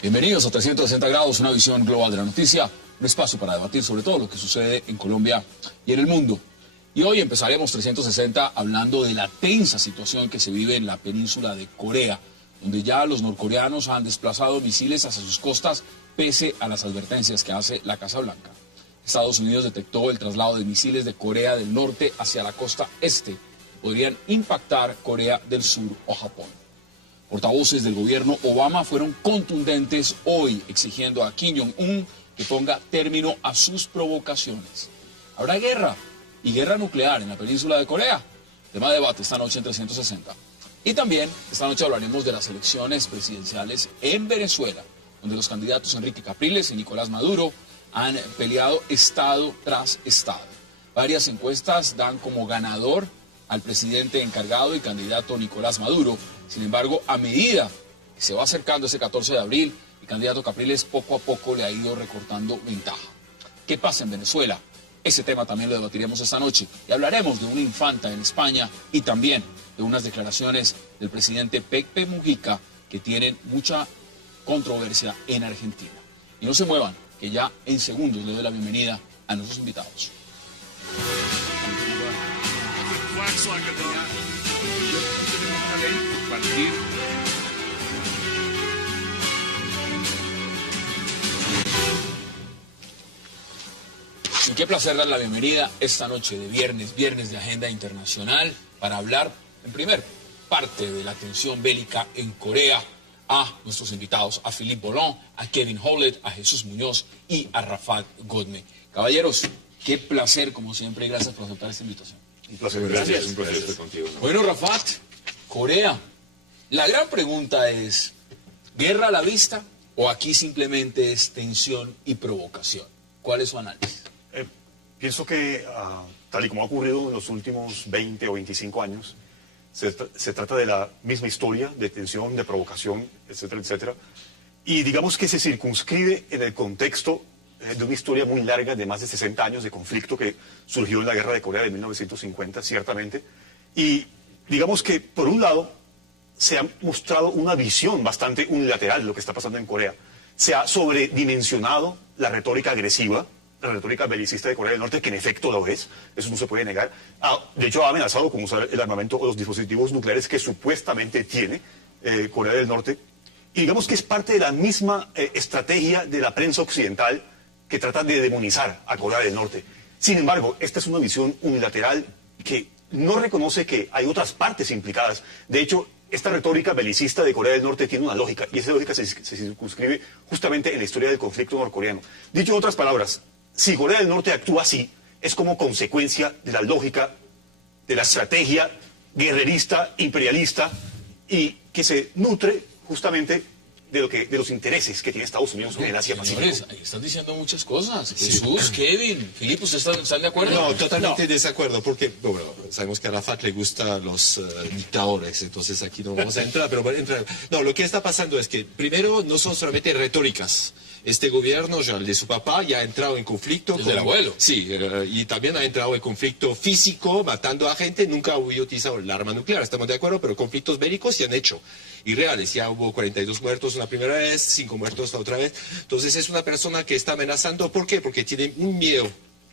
Bienvenidos a 360 grados, una visión global de la noticia, un espacio para debatir sobre todo lo que sucede en Colombia y en el mundo. Y hoy empezaremos 360 hablando de la tensa situación que se vive en la península de Corea, donde ya los norcoreanos han desplazado misiles hacia sus costas pese a las advertencias que hace la Casa Blanca. Estados Unidos detectó el traslado de misiles de Corea del Norte hacia la costa este. Podrían impactar Corea del Sur o Japón. Portavoces del gobierno Obama fueron contundentes hoy exigiendo a Kim Jong-un que ponga término a sus provocaciones. ¿Habrá guerra y guerra nuclear en la península de Corea? Tema de debate esta noche en 360. Y también esta noche hablaremos de las elecciones presidenciales en Venezuela, donde los candidatos Enrique Capriles y Nicolás Maduro han peleado estado tras estado. Varias encuestas dan como ganador al presidente encargado y candidato Nicolás Maduro. Sin embargo, a medida que se va acercando ese 14 de abril, el candidato Capriles poco a poco le ha ido recortando ventaja. ¿Qué pasa en Venezuela? Ese tema también lo debatiremos esta noche. Y hablaremos de una infanta en España y también de unas declaraciones del presidente Pepe Mujica que tienen mucha controversia en Argentina. Y no se muevan, que ya en segundos le doy la bienvenida a nuestros invitados. Y qué placer dar la bienvenida esta noche de viernes de Agenda Internacional, para hablar en primer parte de la tensión bélica en Corea a nuestros invitados, a Philippe Bollon, a Kevin Howlett, a Jesús Muñoz y a Rafat Godme. Caballeros, qué placer como siempre y gracias por aceptar esta invitación. Un placer, gracias. Un placer estar contigo, ¿no? Bueno, Rafat, Corea, la gran pregunta es, ¿guerra a la vista o aquí simplemente es tensión y provocación? ¿Cuál es su análisis? Pienso que, tal y como ha ocurrido en los últimos 20 o 25 años, se trata de la misma historia de tensión, de provocación, etcétera, etcétera. Y digamos que se circunscribe en el contexto de una historia muy larga de más de 60 años de conflicto que surgió en la Guerra de Corea de 1950, ciertamente. Y digamos que, por un lado, se ha mostrado una visión bastante unilateral de lo que está pasando en Corea. Se ha sobredimensionado la retórica agresiva, la retórica belicista de Corea del Norte, que en efecto lo es, eso no se puede negar. De hecho, ha amenazado con usar el armamento o los dispositivos nucleares que supuestamente tiene Corea del Norte. Y digamos que es parte de la misma estrategia de la prensa occidental que trata de demonizar a Corea del Norte. Sin embargo, esta es una visión unilateral que no reconoce que hay otras partes implicadas. De hecho, esta retórica belicista de Corea del Norte tiene una lógica, y esa lógica se circunscribe justamente en la historia del conflicto norcoreano. Dicho en otras palabras, si Corea del Norte actúa así, es como consecuencia de la lógica, de la estrategia guerrerista, imperialista, y que se nutre justamente de los intereses que tiene Estados Unidos en el Asia-Pacífico. Señores, ahí están diciendo muchas cosas. Jesús, Kevin, Filipe, ¿ustedes están de acuerdo? No, totalmente desacuerdo, porque bueno, sabemos que a Rafat le gustan los dictadores, entonces aquí no vamos a entrar, pero no, lo que está pasando es que primero no son solamente retóricas. Este gobierno, ya el de su papá, ya ha entrado en conflicto con el abuelo. Sí, y también ha entrado en conflicto físico, matando a gente. Nunca hubo utilizado el arma nuclear, estamos de acuerdo, pero conflictos bélicos se han hecho. Y reales, ya hubo 42 muertos una primera vez, 5 muertos la otra vez. Entonces es una persona que está amenazando. ¿Por qué? Porque tiene un miedo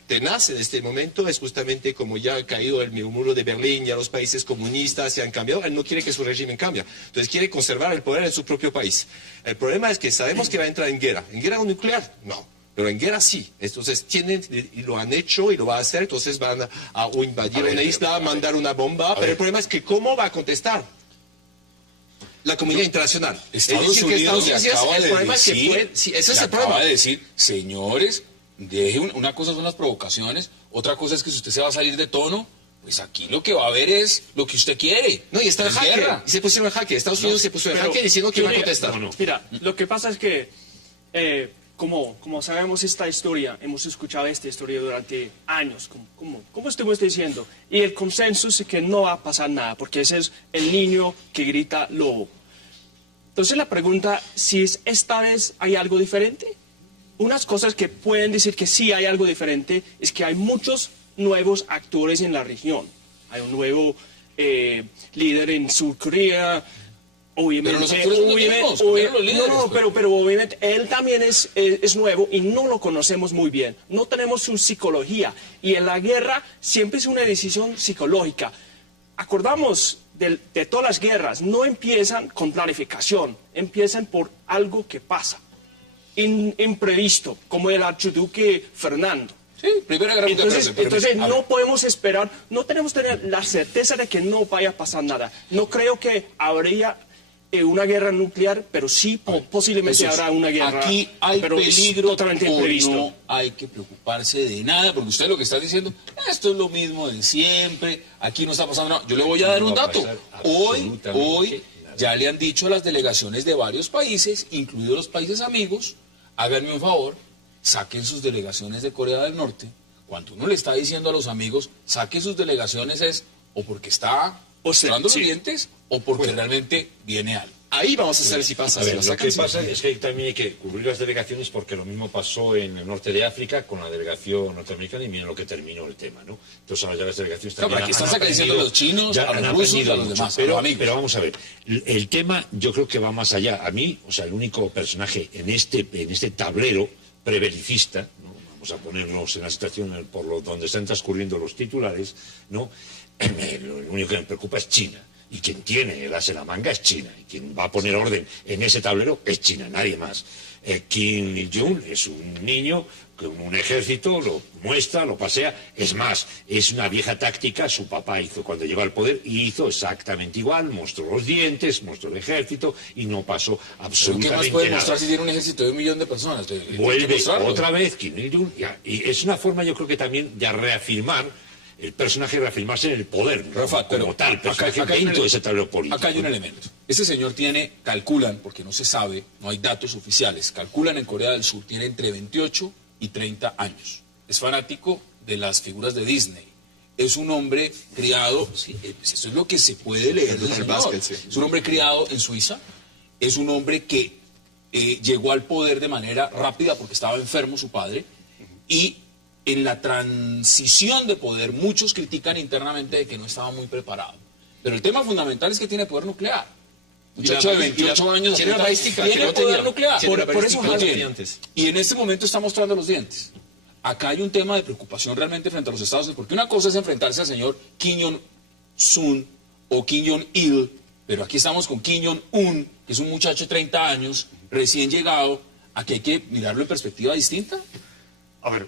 tenaz en este momento. Es justamente como ya ha caído el muro de Berlín, ya los países comunistas se han cambiado. Él no quiere que su régimen cambie. Entonces quiere conservar el poder en su propio país. El problema es que sabemos que va a entrar en guerra. ¿En guerra nuclear? No. Pero en guerra sí. Entonces tienen, y lo han hecho y lo va a hacer. Entonces van a invadir una isla, mandar una bomba. Pero el problema es que ¿cómo va a contestar la comunidad internacional? Estados Unidos acaba de decir, señores, una cosa son las provocaciones, otra cosa es que si usted se va a salir de tono, pues aquí lo que va a haber es lo que usted quiere. No, y está en jaque. Guerra. Y se pusieron en jaque. Estados Unidos se puso en jaque diciendo que va a contestar. Mira, lo que pasa es que, como sabemos esta historia, hemos escuchado esta historia durante años, como estuvimos diciendo, y el consenso es que no va a pasar nada, porque ese es el niño que grita lobo. Entonces la pregunta, si es esta vez hay algo diferente, unas cosas que pueden decir que sí hay algo diferente es que hay muchos nuevos actores en la región. Hay un nuevo líder en Sur Corea. Obviamente, pero los actores son los mismos, los líderes, pero obviamente él también es nuevo y no lo conocemos muy bien. No tenemos su psicología. Y en la guerra siempre es una decisión psicológica. Acordamos de todas las guerras, no empiezan con planificación, empiezan por algo que pasa, imprevisto, como el archiduque Fernando. Sí, Primera Guerra Mundial. Entonces no podemos esperar, no tenemos que tener la certeza de que no vaya a pasar nada. No creo que habría una guerra nuclear, pero sí posiblemente habrá una guerra. Aquí hay pero peligro totalmente o imprevisto. no hay que preocuparse de nada, porque usted lo que está diciendo, esto es lo mismo de siempre, aquí no está pasando nada. Yo le voy a dar un dato. Hoy ya le han dicho a las delegaciones de varios países, incluidos los países amigos, háganme un favor, saquen sus delegaciones de Corea del Norte. Cuando uno le está diciendo a los amigos, saquen sus delegaciones, es o porque está mostrando los dientes o porque realmente viene algo. Ahí vamos a saber si pasa. A ver, lo que pasa es que también hay que cubrir las delegaciones porque lo mismo pasó en el norte de África con la delegación norteamericana y miren lo que terminó el tema, ¿no? Entonces ahora ya las delegaciones también aquí están diciendo a los chinos, a los rusos, a los demás, pero vamos a ver, el tema yo creo que va más allá. A mí, o sea, el único personaje en este tablero prebelicista, ¿no? Vamos a ponernos en la situación donde están transcurriendo los titulares, ¿no? Lo único que me preocupa es China. Y quien tiene el as en la manga es China. Y quien va a poner orden en ese tablero es China, nadie más. Kim Il-jung es un niño con un ejército, lo muestra, lo pasea. Es más, es una vieja táctica. Su papá hizo cuando llegó al poder y hizo exactamente igual. Mostró los dientes, mostró el ejército y no pasó absolutamente nada. ¿Qué más puede mostrar si tiene un ejército de 1 millón de personas? Vuelve otra vez Kim Il-jung. Y es una forma, yo creo que también de reafirmar el personaje, reafirmarse en el poder, Rafa, como tal, personaje dentro de ese tablero político. Acá hay un elemento. Este señor calculan, porque no se sabe, no hay datos oficiales, calculan en Corea del Sur, tiene entre 28 y 30 años. Es fanático de las figuras de Disney. Es un hombre criado, eso es lo que se puede leer del señor. Es un hombre criado en Suiza, es un hombre que llegó al poder de manera rápida porque estaba enfermo su padre, y en la transición de poder, muchos critican internamente de que no estaba muy preparado. Pero el tema fundamental es que tiene poder nuclear. Muchacho de 28 años tiene una balística que tiene no poder tenía. nuclear. Por eso no lo tenía tiene. antes. Y en este momento está mostrando los dientes. Acá hay un tema de preocupación realmente frente a los Estados Unidos, porque una cosa es enfrentarse al señor Kim Jong-un o Kim Jong-il, pero aquí estamos con Kim Jong-un, que es un muchacho de 30 años, recién llegado. Aquí hay que mirarlo en perspectiva distinta. A ver,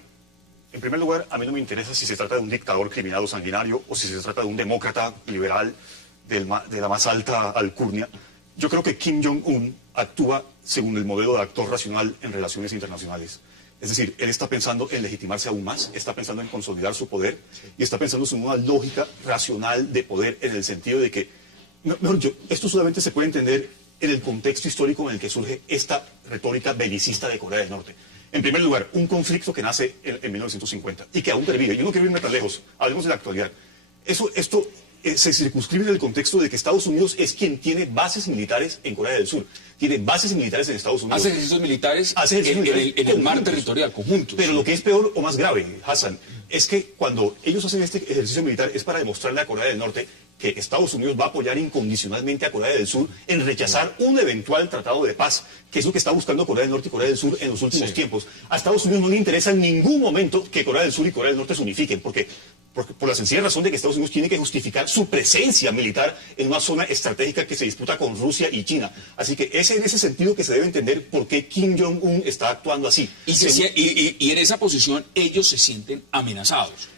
en primer lugar, a mí no me interesa si se trata de un dictador criminal o sanguinario o si se trata de un demócrata liberal de la más alta alcurnia. Yo creo que Kim Jong-un actúa según el modelo de actor racional en relaciones internacionales. Es decir, él está pensando en legitimarse aún más, está pensando en consolidar su poder y está pensando en una lógica racional de poder en el sentido de que, esto solamente se puede entender en el contexto histórico en el que surge esta retórica belicista de Corea del Norte. En primer lugar, un conflicto que nace en 1950 y que aún pervive. Yo no quiero irme tan lejos, hablemos de la actualidad. Esto se circunscribe en el contexto de que Estados Unidos es quien tiene bases militares en Corea del Sur. Tiene bases militares en Estados Unidos. Hace ejercicios militares en el mar territorial, conjuntos. Pero lo que es peor o más grave, Hassan, es que cuando ellos hacen este ejercicio militar es para demostrarle a Corea del Norte que Estados Unidos va a apoyar incondicionalmente a Corea del Sur en rechazar un eventual tratado de paz, que es lo que está buscando Corea del Norte y Corea del Sur en los últimos tiempos. A Estados Unidos no le interesa en ningún momento que Corea del Sur y Corea del Norte se unifiquen, porque por la sencilla razón de que Estados Unidos tiene que justificar su presencia militar en una zona estratégica que se disputa con Rusia y China. Así que es en ese sentido que se debe entender por qué Kim Jong-un está actuando así. Y en esa posición ellos se sienten amenazados,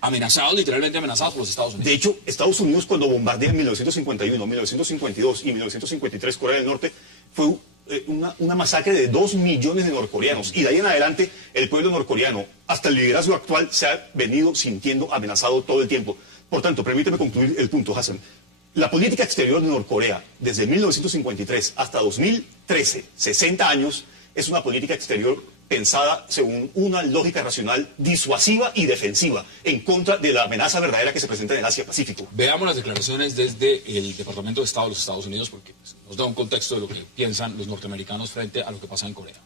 literalmente amenazados por los Estados Unidos. De hecho, Estados Unidos cuando bombardea en 1951, 1952 y 1953 Corea del Norte, fue una masacre de 2 millones de norcoreanos. Y de ahí en adelante, el pueblo norcoreano, hasta el liderazgo actual, se ha venido sintiendo amenazado todo el tiempo. Por tanto, permíteme concluir el punto, Hassan. La política exterior de Norcorea, desde 1953 hasta 2013, 60 años, es una política exterior pensada según una lógica racional disuasiva y defensiva en contra de la amenaza verdadera que se presenta en el Asia-Pacífico. Veamos las declaraciones desde el Departamento de Estado de los Estados Unidos, porque nos da un contexto de lo que piensan los norteamericanos frente a lo que pasa en Corea.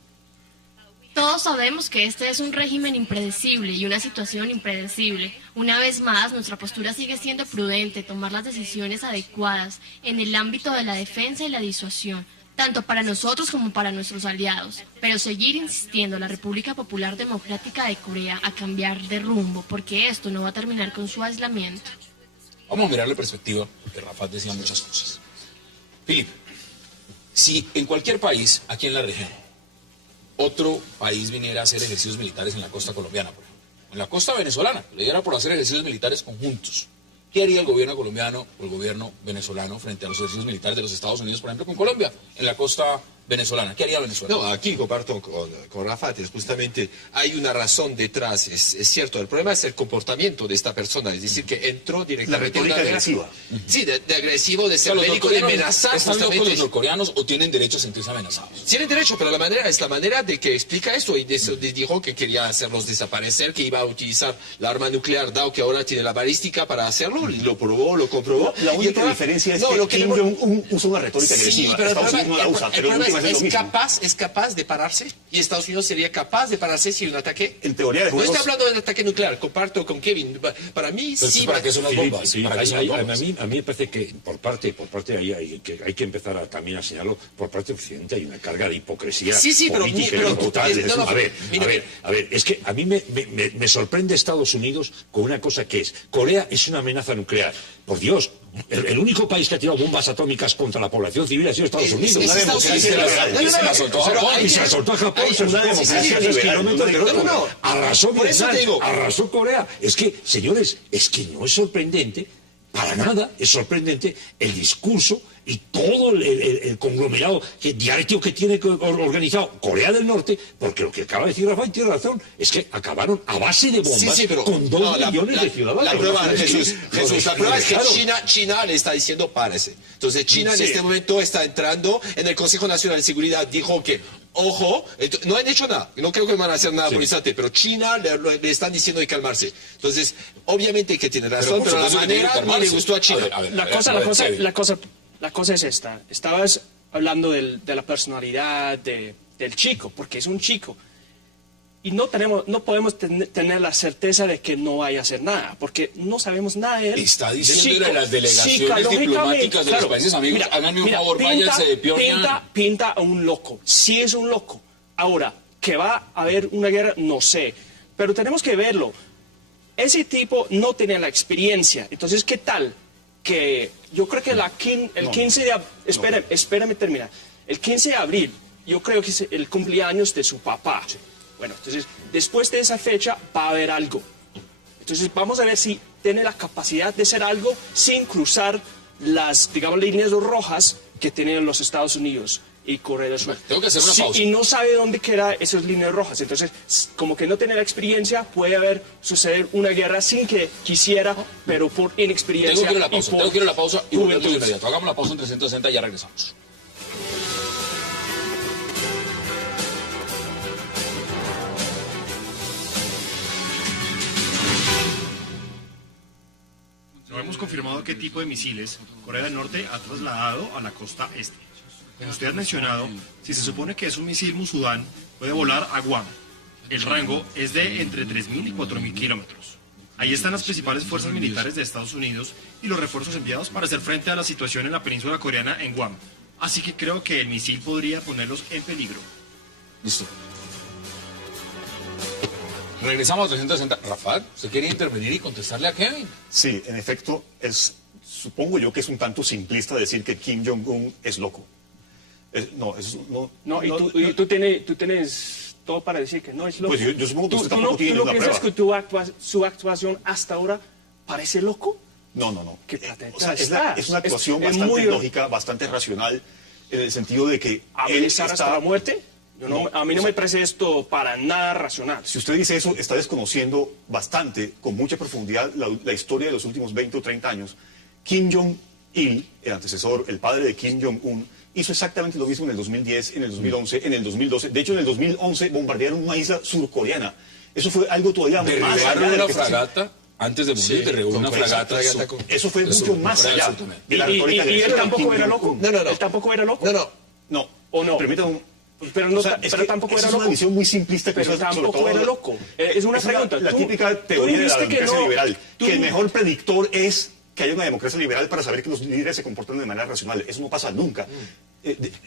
Todos sabemos que este es un régimen impredecible y una situación impredecible. Una vez más, nuestra postura sigue siendo prudente, tomar las decisiones adecuadas en el ámbito de la defensa y la disuasión, tanto para nosotros como para nuestros aliados. Pero seguir insistiendo a la República Popular Democrática de Corea a cambiar de rumbo, porque esto no va a terminar con su aislamiento. Vamos a mirar la perspectiva, porque Rafat decía muchas cosas. Filipe, si en cualquier país, aquí en la región, otro país viniera a hacer ejercicios militares en la costa colombiana, por ejemplo, en la costa venezolana, le diera por hacer ejercicios militares conjuntos, ¿qué haría el gobierno colombiano o el gobierno venezolano frente a los ejercicios militares de los Estados Unidos, por ejemplo, con Colombia, en la costa venezolana? ¿Qué haría Venezuela? No, aquí comparto con Rafat, es justamente hay una razón detrás, es cierto, el problema es el comportamiento de esta persona, es decir, que entró La directamente retórica agresiva. Sí, de agresivo, de O sea, ser ¿los bélico, de norcoreanos amenazar están locos justamente. los norcoreanos o tienen derecho a sentirse amenazados? Tienen derecho, pero la manera es la manera de que explica esto y dijo que quería hacerlos desaparecer, que iba a utilizar la arma nuclear, dado que ahora tiene la balística para hacerlo, lo probó, lo comprobó. La Y única el problema- diferencia es no, que lo que Kim le- Jong-un usa una retórica Sí, agresiva. pero el Estados Unidos no la problema, usa, el pero problema última es lo mismo. es capaz de pararse y Estados Unidos sería capaz de pararse si un ataque. En teoría de No juegos- estoy hablando del ataque nuclear, comparto con Kevin. Para mí Pero sí. ¿para qué son las bombas? Sí, ¿Para qué son las bombas? a mí me parece que por parte ahí hay que empezar también a señalarlo, por parte de Occidente hay una carga de hipocresía Sí, pero política pero- total. no, no, mira, A ver, es que a mí me sorprende Estados Unidos con una cosa que es, Corea es una amenaza nuclear. Por Dios, el único país que ha tirado bombas atómicas contra la población civil ha sido Estados Unidos. es Estados Unidos. Y se la soltó a Japón. Y se asoltó a Japón, Hay se una estuvo democracia 300 liberal, kilómetros del otro. no. Arrasó Por eso Vietnam, te digo. arrasó Corea. Es que, señores, es que no es sorprendente, para nada es sorprendente el discurso y todo el conglomerado diario que tiene organizado Corea del Norte, porque lo que acaba de decir Rafael tiene razón, es que acabaron a base de bombas Sí, pero con 2 no, millones de ciudadanos. La prueba, Es que- Jesús, la prueba es que claro. China le está diciendo párese. Entonces China en Sí. este momento está entrando en el Consejo Nacional de Seguridad, dijo que ojo, no han hecho nada, no creo que van a hacer nada por instante, pero China le están diciendo de calmarse. Entonces, obviamente que tiene razón, por pero la supuesto que tiene que manera ni calmarse. le gustó a China. A ver, La cosa es esta. Estabas hablando de la personalidad del chico, porque es un chico. Y no podemos tener la certeza de que no vaya a hacer nada, porque no sabemos nada de él. Está diciendo de las delegaciones diplomáticas de los países amigos, háganme un favor, váyanse de Pyongyang. Pinta a un loco. Sí es un loco. Ahora, que va a haber una guerra, no sé. Pero tenemos que verlo. Ese tipo no tenía la experiencia. Entonces, ¿qué tal? Que yo creo que el 15 de abril, espérame terminar. El 15 de abril, yo creo que es el cumpleaños de su papá. Bueno, entonces, después de esa fecha va a haber algo. Entonces, vamos a ver si tiene la capacidad de hacer algo sin cruzar las, digamos, líneas rojas que tienen los Estados Unidos y Corea del Sur. Tengo que hacer una pausa. Y no sabe dónde quedan esas líneas rojas. Entonces, como que no tiene la experiencia, puede suceder una guerra sin que quisiera, pero por inexperiencia. Tengo que ir a la pausa, tengo que ir a la pausa y volvemos de juventud. inmediato. Hagamos la pausa en 360 y ya regresamos. No hemos confirmado qué tipo de misiles Corea del Norte ha trasladado a la costa este. Como usted ha mencionado, si se supone que es un misil Musudán, puede volar a Guam. El rango es de entre 3.000 y 4.000 kilómetros. Ahí están las principales fuerzas militares de Estados Unidos y los refuerzos enviados para hacer frente a la situación en la península coreana en Guam. Así que creo que el misil podría ponerlos en peligro. Listo. Regresamos a 360. Rafael, ¿usted quería intervenir y contestarle a Kevin? Sí, en efecto, supongo yo que es un tanto simplista decir que Kim Jong-un es loco. Tú tienes todo para decir que no es loco. Pues yo supongo que usted ¿Tú tampoco tiene no una piensas prueba. que su actuación hasta ahora parece loco? No. ¿Qué patente O sea, estás? es una actuación Es bastante muy- lógica, bastante racional, en el sentido de que él ¿Amenazar hasta la muerte? A mí no me parece esto para nada racional. Si usted dice eso, está desconociendo bastante, con mucha profundidad, la historia de los últimos 20 o 30 años. Kim Jong-il, el antecesor, el padre de Kim Jong-un, hizo exactamente lo mismo en el 2010, en el 2011, en el 2012. De hecho, en el 2011 bombardearon una isla surcoreana. Eso fue algo todavía más allá Derribaron de una lo que fragata antes de morir, derribó una fragata. Eso fue mucho más allá de la retórica ¿Y él de tampoco Kim era loco? Jong-un. No. ¿Él tampoco era loco? No. No. ¿O no? Permítame Pero, no, O sea, pero tampoco era es loco. una visión muy simplista. Que Pero usa sobre tampoco todo era loco. Es una pregunta. La Tú- típica tú teoría de la dijiste que democracia no. liberal. Tú- Que el mejor predictor es que haya una democracia liberal para saber que los líderes se comportan de manera racional. Eso no pasa nunca.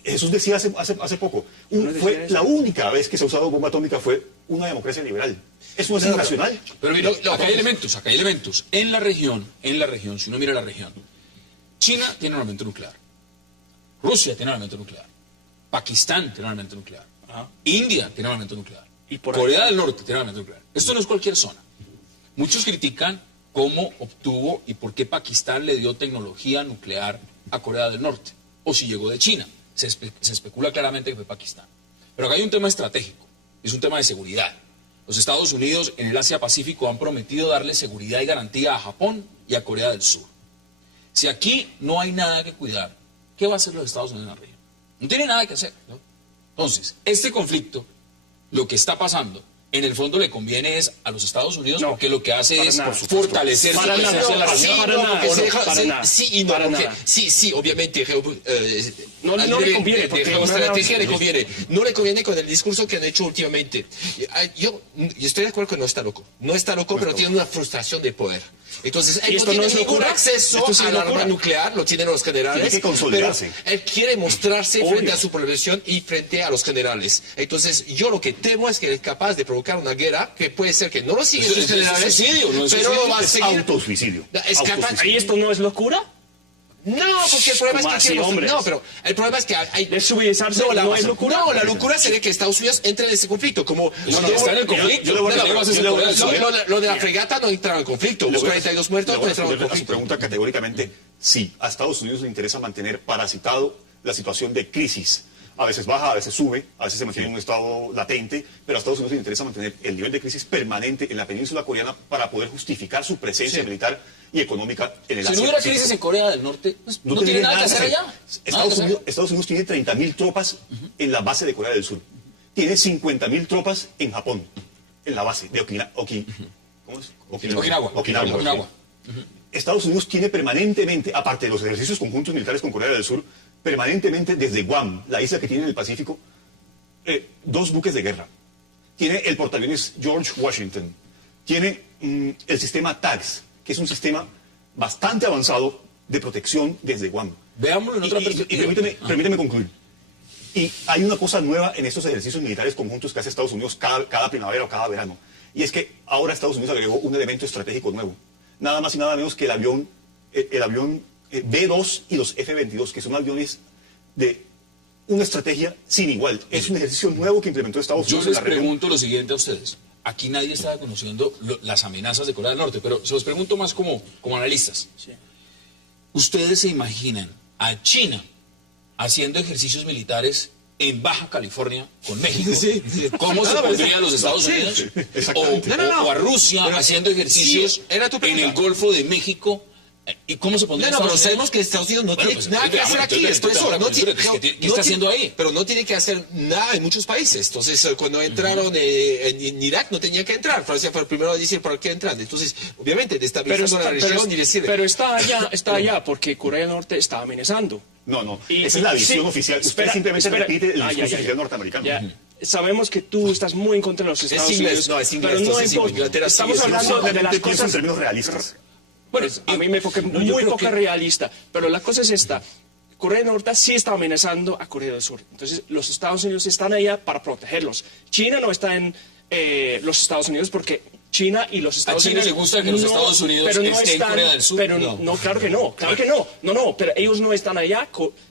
Jesús decía hace poco, la única vez que se ha usado bomba atómica fue una democracia liberal. Eso no es irracional. Pero mira, acá hay elementos. En la región, si uno mira la región, China tiene armamento nuclear, Rusia tiene armamento nuclear, Pakistán tiene armamento nuclear, India tiene armamento nuclear, ¿Y por Corea del Norte tiene armamento nuclear. Esto no es cualquier zona. Muchos critican cómo obtuvo y por qué Pakistán le dio tecnología nuclear a Corea del Norte, o si llegó de China. Se especula claramente que fue Pakistán. Pero acá hay un tema estratégico, es un tema de seguridad. Los Estados Unidos en el Asia-Pacífico han prometido darle seguridad y garantía a Japón y a Corea del Sur. Si aquí no hay nada que cuidar, ¿qué va a hacer los Estados Unidos en la región? No tiene nada que hacer, ¿no? Entonces, este conflicto, lo que está pasando, en el fondo le conviene es a los Estados Unidos No, porque lo que hace para es nada. fortalecer su Para presencia nada, en la para región. nada. Sí y no, Para porque, nada. sí, obviamente. No le conviene, porque geoestrategia le conviene. No le conviene con el discurso que han hecho últimamente. Yo estoy de acuerdo que no está loco. No está loco, pero tiene una frustración de poder. Entonces, él ¿Y no esto no tiene es ningún locura? acceso ¿Esto sí es al arma locura? nuclear, lo tienen los generales. Tiene que consolidarse. Pero él quiere mostrarse Obvio. frente a su población y frente a los generales. Entonces, yo lo que temo es que él es capaz de provocar una guerra que puede ser que no lo siguen Eso sus es generales, suicidio, no es pero lo suicidio, va a Es seguir. autosuicidio. Es capaz. Autosuicidio. ¿Y esto no es locura? No, porque el problema ¿Cómo es que así, hombre? no, pero el problema es que hay ¿Desubicizarse no es locura? No, la locura sería que Estados Unidos entre en ese conflicto, como Está en el conflicto. yo le voy a- ¿Qué le vas a hacer a Corea del Sur? lo de la fregata no entraba en conflicto, los 42 muertos Le no voy a entraban en responder a su conflicto. pregunta categóricamente. Sí, a Estados Unidos le interesa mantener parasitado la situación de crisis. A veces baja, a veces sube, a veces se mantiene en un estado latente, pero a Estados Unidos le interesa mantener el nivel de crisis permanente en la península coreana para poder justificar su presencia militar y económica en el Si Asia no hubiera Pacífico. crisis en Corea del Norte, pues, no tiene tendría nada que hacer allá. Nada que hacer. Estados Unidos tiene 30.000 tropas en la base de Corea del Sur. Tiene 50.000 tropas en Japón, en la base de ¿cómo es? Okinawa. Estados Unidos tiene permanentemente, aparte de los ejercicios conjuntos militares con Corea del Sur, permanentemente desde Guam, la isla que tiene en el Pacífico, 2 buques de guerra. Tiene el portaaviones George Washington. Tiene el sistema TAGS, que es un sistema bastante avanzado de protección desde Guam. Veámoslo en otra perspectiva. Permíteme concluir. Y hay una cosa nueva en estos ejercicios militares conjuntos que hace Estados Unidos cada primavera o cada verano. Y es que ahora Estados Unidos agregó un elemento estratégico nuevo. Nada más y nada menos que el avión B-2 y los F-22, que son aviones de una estrategia sin igual. Es un ejercicio nuevo que implementó Estados Yo Unidos en les la región. pregunto lo siguiente a ustedes. Aquí nadie está conociendo las amenazas de Corea del Norte, pero se los pregunto más como analistas. ¿Ustedes se imaginan a China haciendo ejercicios militares en Baja California con México? ¿Cómo se pondrían los Estados Unidos? exactamente. O a Rusia haciendo ejercicios sí, era tu en pregunta. el Golfo de México. ¿Y cómo se pondría No, pero Estados sabemos Unidos? que Estados Unidos no Bueno, tiene pues, nada que hacer aquí, esto es entonces, no tiene- ¿qué está haciendo ahí? Pero no tiene que hacer nada en muchos países. Entonces, cuando entraron en Irak, no tenía que entrar. Francia fue el primero a decir por qué entran. Entonces, obviamente, destabilizando la región y decir... pero está allá porque Corea del Norte está amenazando. No, Y- esa es la visión sí, oficial. Usted espera, simplemente espera. repite el Ah, discurso ya. oficial norteamericano. Ya. Sabemos que tú estás muy en contra de los Estados inglés, Unidos. no, es inglés, pero no entonces sí, importa. Inglaterra sí, Estamos sí, hablando de las Simplemente pienso en cosas... términos realistas. Bueno, a mí me enfoqué muy creo poco que- realista, pero la cosa es esta. Corea del Norte sí está amenazando a Corea del Sur. Entonces, los Estados Unidos están allá para protegerlos. China no está en los Estados Unidos porque China y los Estados China Unidos... le gusta que los Estados Unidos pero no estén en están- Corea del Sur? Pero No. no, claro que no, pero ellos no están allá.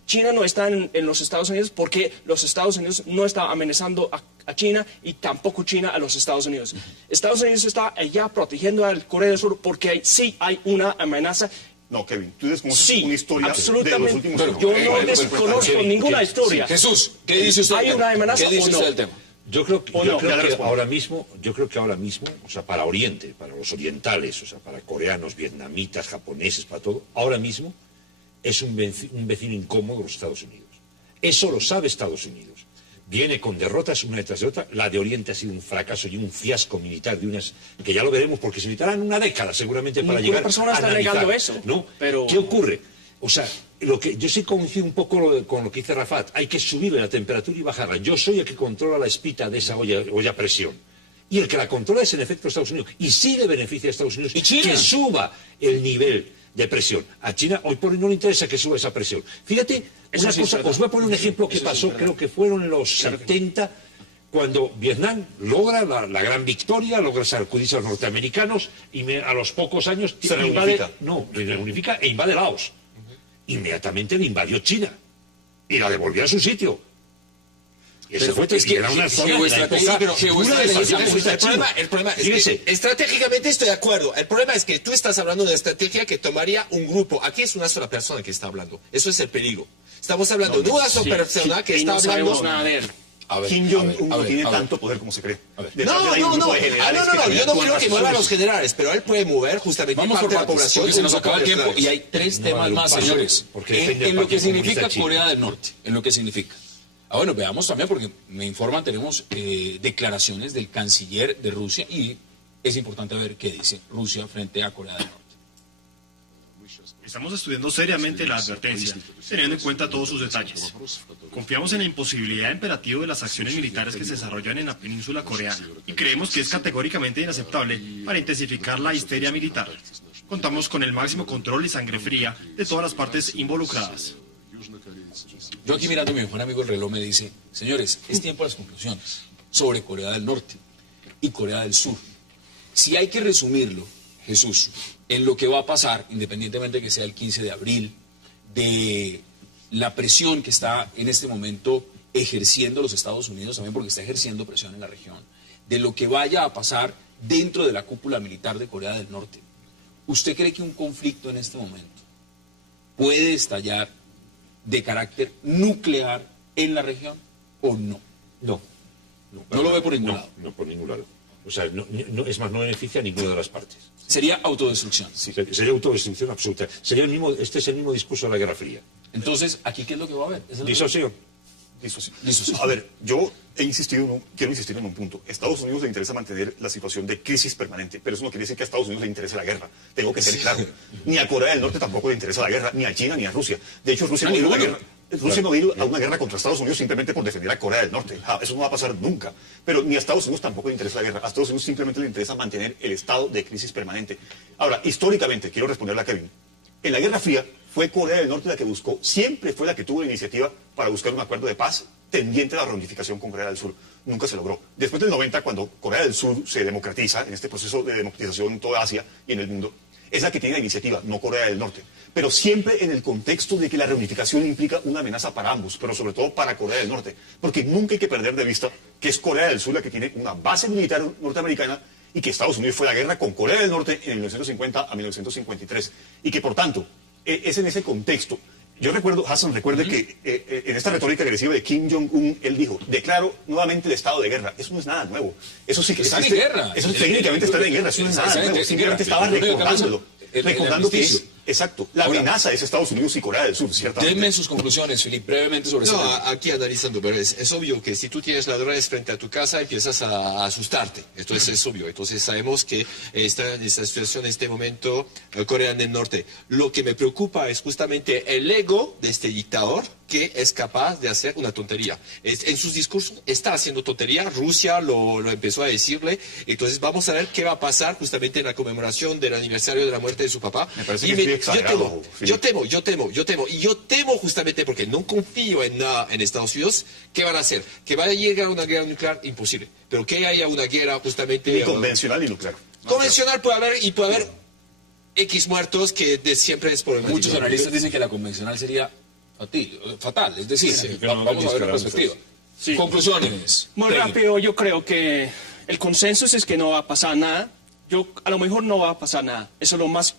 China no está en los Estados Unidos porque los Estados Unidos no están amenazando a China y tampoco China a los Estados Unidos. Estados Unidos está allá protegiendo a Corea del Sur porque sí hay una amenaza. No, Kevin, tú desconoces Sí, una historia de los absolutamente. últimos Pero años. yo no desconozco ninguna historia. Jesús, ¿qué dice usted? ¿Hay del una tema? amenaza ¿Qué dice o no? usted del tema? Yo creo que, O no, ya le respondo. yo creo que ahora mismo, o sea, para Oriente, para los orientales, o sea, para coreanos, vietnamitas, japoneses, para todo, ahora mismo es un vecino incómodo los Estados Unidos. Eso lo sabe Estados Unidos. Viene con derrotas una detrás de otra. La de Oriente ha sido un fracaso y un fiasco militar de unas que ya lo veremos porque se necesitarán una década seguramente para Ninguna llegar persona a está analizar, negando eso, ¿no? pero- ¿Qué ocurre? O sea, lo que yo sí coincido un poco con lo que dice Rafat, hay que subirle la temperatura y bajarla. Yo soy el que controla la espita de esa olla a presión. Y el que la controla es en efecto Estados Unidos. Y sí le beneficia a Estados Unidos ¿Y China? que suba el nivel de presión. A China hoy por hoy no le interesa que suba esa presión. Fíjate, Eso una sí es cosa, verdad. os voy a poner un ejemplo que pasó, creo que fueron en los 70, cuando Vietnam logra la gran victoria, logra sacudirse a los norteamericanos y a los pocos años Se reunifica. reunifica e invade Laos. Inmediatamente le invadió China y la devolvió a su sitio. Y ese Pero fue, es que y era una zona geoestrategia, dura de fascismo El problema es Fíjese. que estratégicamente estoy de acuerdo. El problema es que tú estás hablando de una estrategia que tomaría un grupo. Aquí es una sola persona que está hablando. Eso es el peligro. Estamos hablando de una sola persona que y está no sabemos hablando. nada de él. A ver, Kim a Jong-un ver, no a ver, tiene a ver. tanto poder como se cree. ver. Detrás de él hay un No, grupo de generales que yo no actúan creo que bajo mueva a sus los generales, pero él puede mover justamente Vamos por parte de la partes, población. porque se nos un poco acaba el de tiempo flags. y hay tres No, temas vale, un más, paso, señores. porque depende del En lo que Partido Comunista significa Chino. Corea del Norte, en lo que significa. Bueno, veamos también, porque me informan, tenemos declaraciones del canciller de Rusia y es importante ver qué dice Rusia frente a Corea del Norte. Estamos estudiando seriamente la advertencia, teniendo en cuenta todos sus detalles. Confiamos en la imposibilidad imperativa de las acciones militares que se desarrollan en la península coreana y creemos que es categóricamente inaceptable para intensificar la histeria militar. Contamos con el máximo control y sangre fría de todas las partes involucradas. Yo aquí mirando a mi mejor amigo el reloj me dice, señores, es tiempo de las conclusiones sobre Corea del Norte y Corea del Sur. Si hay que resumirlo, Jesús, en lo que va a pasar, independientemente de que sea el 15 de abril, de la presión que está en este momento ejerciendo los Estados Unidos, también porque está ejerciendo presión en la región, de lo que vaya a pasar dentro de la cúpula militar de Corea del Norte, ¿usted cree que un conflicto en este momento puede estallar de carácter nuclear en la región o no? No. No lo ve por ningún no, lado. No, por ningún lado. O sea, es más, no beneficia a ninguna de las partes. Sería autodestrucción. Sería autodestrucción absoluta. Este es el mismo discurso de la Guerra Fría. Entonces, ¿aquí qué es lo que va a haber? ¿Es el- Disosión. Disosión. A ver, yo quiero insistir en un punto. A Estados Unidos le interesa mantener la situación de crisis permanente, pero eso no quiere decir que a Estados Unidos le interese la guerra. Tengo que ser claro. Ni a Corea del Norte tampoco le interesa la guerra, ni a China, ni a Rusia. De hecho, Rusia no va a ir a una guerra. Rusia no va a ir a una guerra contra Estados Unidos simplemente por defender a Corea del Norte. Eso no va a pasar nunca. Pero ni a Estados Unidos tampoco le interesa la guerra. A Estados Unidos simplemente le interesa mantener el estado de crisis permanente. Ahora, históricamente, quiero responderle a Kevin. En la Guerra Fría fue Corea del Norte la que buscó, siempre fue la que tuvo la iniciativa para buscar un acuerdo de paz tendiente a la reunificación con Corea del Sur. Nunca se logró. Después del 90, cuando Corea del Sur se democratiza, en este proceso de democratización en toda Asia y en el mundo, es la que tiene la iniciativa, no Corea del Norte. Pero siempre en el contexto de que la reunificación implica una amenaza para ambos, pero sobre todo para Corea del Norte. Porque nunca hay que perder de vista que es Corea del Sur la que tiene una base militar norteamericana y que Estados Unidos fue a la guerra con Corea del Norte en 1950 a 1953. Y que, por tanto, es en ese contexto. Yo recuerdo, Hassan, recuerde que en esta retórica agresiva de Kim Jong-un, él dijo, declaro nuevamente el estado de guerra. Eso no es nada nuevo. Eso sí que Están en existe. guerra. Eso técnicamente está en guerra. Eso no es nada nuevo. Simplemente estaba recordándolo. Recordando que es, exacto, la Ahora, amenaza es Estados Unidos y Corea del Sur, ciertamente. Denme sus conclusiones, Felipe, brevemente sobre eso. No, aquí analizando, pero es obvio que si tú tienes ladrones frente a tu casa empiezas a asustarte. Entonces es obvio. Entonces sabemos que está en esta situación en este momento Corea del Norte. Lo que me preocupa es justamente el ego de este dictador que es capaz de hacer una tontería. En sus discursos está haciendo tontería. Rusia lo empezó a decirle. Entonces vamos a ver qué va a pasar justamente en la conmemoración del aniversario de la muerte de su papá. Me parece que es muy exagerado, yo temo. Y yo temo justamente porque no confío en Estados Unidos. ¿Qué van a hacer? ¿Que vaya a llegar una guerra nuclear? Imposible. Pero que haya una guerra justamente... Ni convencional ni nuclear. Convencional puede haber X muertos que de siempre es problemático. Muchos analistas dicen que la convencional sería fatal. Es decir, vamos a ver la perspectiva. Sí. Conclusiones. Muy Peggy. rápido, yo creo que el consenso es que no va a pasar nada. A lo mejor no va a pasar nada. Eso es lo más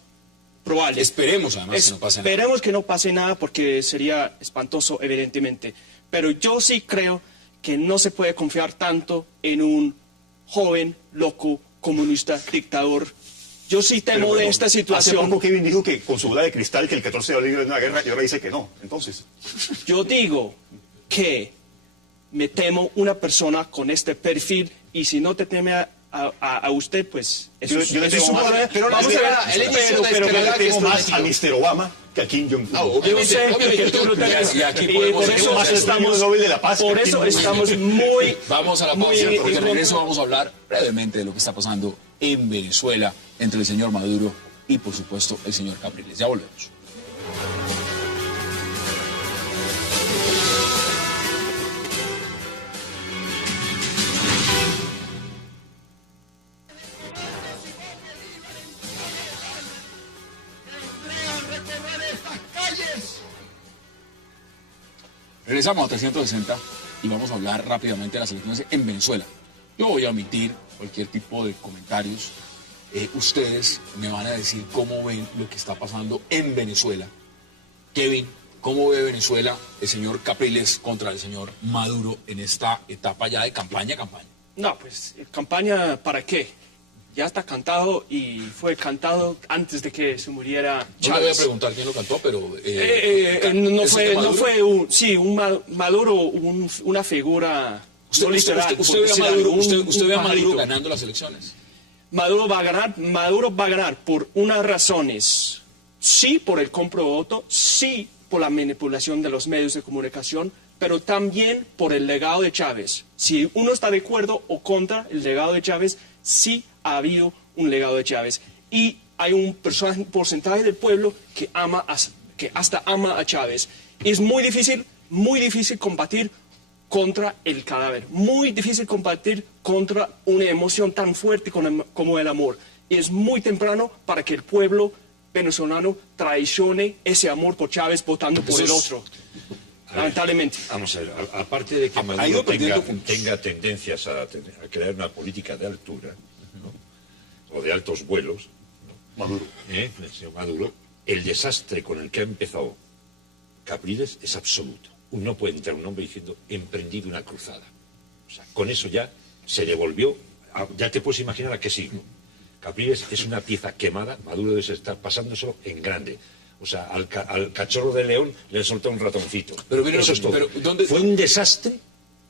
probable. Esperemos además que no pase nada. Esperemos que no pase nada porque sería espantoso, evidentemente. Pero yo sí creo que no se puede confiar tanto en un joven, loco, comunista, dictador. Yo sí temo de esta Hace situación. poco Kevin dijo que con su bola de cristal que el 14 de abril es una guerra y ahora dice que no. Entonces, Yo digo que me temo una persona con este perfil y si no te teme a a usted, pues Yo le tengo es un más, problema. pero Vamos a ver, él inició la yo escalada le que tengo es más a Mr. Obama que a Kim Jong-un. obviamente, Yo sé obviamente, que tú lo tengas. Y aquí Y podemos por hacer eso más estamos, Nobel de la Paz por que eso Kim Jong-un. estamos muy... Vamos a la muy pausa, porque de en regreso contra. vamos a hablar brevemente de lo que está pasando en Venezuela entre el señor Maduro y, por supuesto, el señor Capriles. Ya volvemos. Regresamos a 360 y vamos a hablar rápidamente de las elecciones en Venezuela. Yo voy a omitir cualquier tipo de comentarios. Ustedes me van a decir cómo ven lo que está pasando en Venezuela. Kevin, ¿cómo ve Venezuela el señor Capriles contra el señor Maduro en esta etapa ya de campaña? No, pues, ¿campaña para qué? Ya está cantado y fue cantado antes de que se muriera No le voy a Chávez. preguntar quién lo cantó, pero... No ¿es fue, de no Maduro? fue Maduro una figura no literal, Usted por ve a decir Maduro, algo, usted ve a Maduro pajarito. ganando las elecciones. Maduro va a ganar por unas razones. Sí por el compro de voto, sí por la manipulación de los medios de comunicación, pero también por el legado de Chávez. Si uno está de acuerdo o contra el legado de Chávez, sí ha habido un legado de Chávez. Y hay un porcentaje del pueblo que hasta ama a Chávez. Es muy difícil combatir contra el cadáver. Muy difícil combatir contra una emoción tan fuerte como el amor. Y es muy temprano para que el pueblo venezolano traicione ese amor por Chávez votando por el otro. Lamentablemente. Vamos a ver, aparte de que Ha ido Maduro perdiendo puntos. tenga tendencias a crear una política de altura, ¿no? O de altos vuelos, Maduro. el señor Maduro, el desastre con el que ha empezado Capriles es absoluto. No puede entrar un hombre diciendo emprendido una cruzada. O sea, con eso ya se le volvió, ya te puedes imaginar a qué siglo. Capriles es una pieza quemada, Maduro debe estar pasándoselo en grande. O sea, al cachorro de león le soltó un ratoncito. Pero mire, eso es todo. pero ¿dónde- Fue un desastre,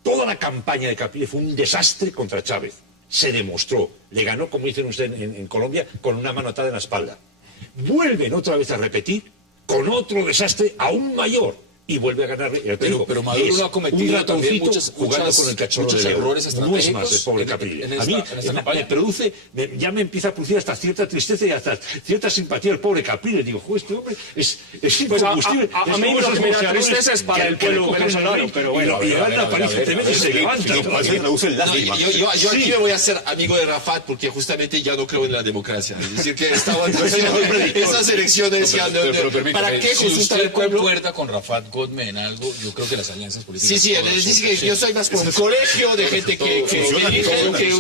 toda la campaña de Capriles fue un desastre contra Chávez. Se demostró, le ganó, como dicen ustedes en Colombia, con una mano atada en la espalda. Vuelven otra vez a repetir con otro desastre aún mayor. Y vuelve a ganar. Pero Maduro no ha cometido un también ratoncito jugando con el cachorro muchos de león. errores No es estratégicos más el pobre en Capriles. esta- A mí en esta campaña. me produce, ya me empieza a producir hasta cierta tristeza y hasta cierta simpatía el pobre Capriles. Digo, joder, este hombre es Pues incombustible. a Es mí como lo esos que me da boxeadores tristeza es para que- el que pueblo recogen venezolano, el ring pero y bueno. le dan la paliza tremenda y se levanta. Así se traduce el No, lágrima. yo aquí me voy a hacer amigo de Rafat porque justamente ya no creo en la democracia. Es decir, que estaban esas elecciones ya no, permítame, ¿para qué si consultar usted al pueblo? concuerda con Rafat Godme en algo, yo creo que las alianzas políticas... Sí, él dice que yo soy más por un colegio de gente que dirige que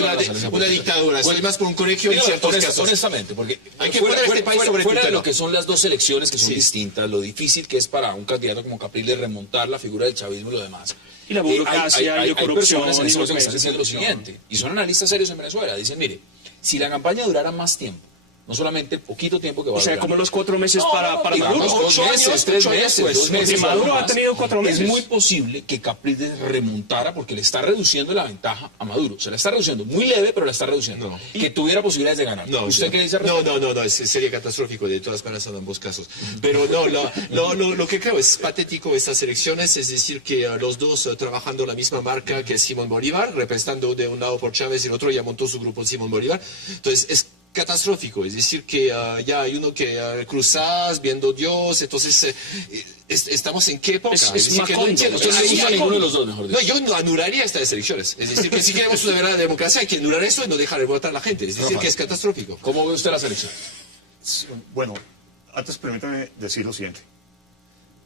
una dictadura. Soy más por un colegio en ciertos casos. Honestamente, porque Hay que poner este país sobre fuera de tutela. lo que son las dos elecciones que son Sí. distintas, lo difícil que es para un candidato como Capriles remontar la figura del chavismo y lo demás. Y la burocracia y la corrupción, Hay personas en y ese los momento que están diciendo lo medios de siguiente, y son analistas serios en Venezuela, dicen, mire, si la campaña durara más tiempo, no solamente el poquito tiempo que va a O sea, durar. como los 4 meses para digamos, Maduro. 2 meses, 3 meses, pues, 2 meses. porque o algo Maduro ha más. tenido 4 meses. Es muy posible que Capriles remontara porque le está reduciendo la ventaja a Maduro. Se la está reduciendo, muy leve, pero la está reduciendo. No. Que tuviera posibilidades de ganar. ¿Usted qué dice? No, sería catastrófico de todas maneras en ambos casos. Pero lo que creo es patético estas elecciones, es decir, que los dos trabajando la misma marca que Simón Bolívar, representando de un lado por Chávez y el otro ya montó su grupo Simón Bolívar. Entonces es catastrófico, es decir, que ya hay uno que cruzas viendo Dios, entonces estamos en qué época. Es decir, que no Macondo. entiendo. Usted no le gusta ninguno de los dos, mejor dicho. No, yo no anularía estas elecciones. Es decir, que si queremos una verdadera democracia hay que anular eso y no dejar de votar a la gente. Es decir, que es catastrófico. ¿Cómo ve usted las elecciones? Bueno, antes permítame decir lo siguiente.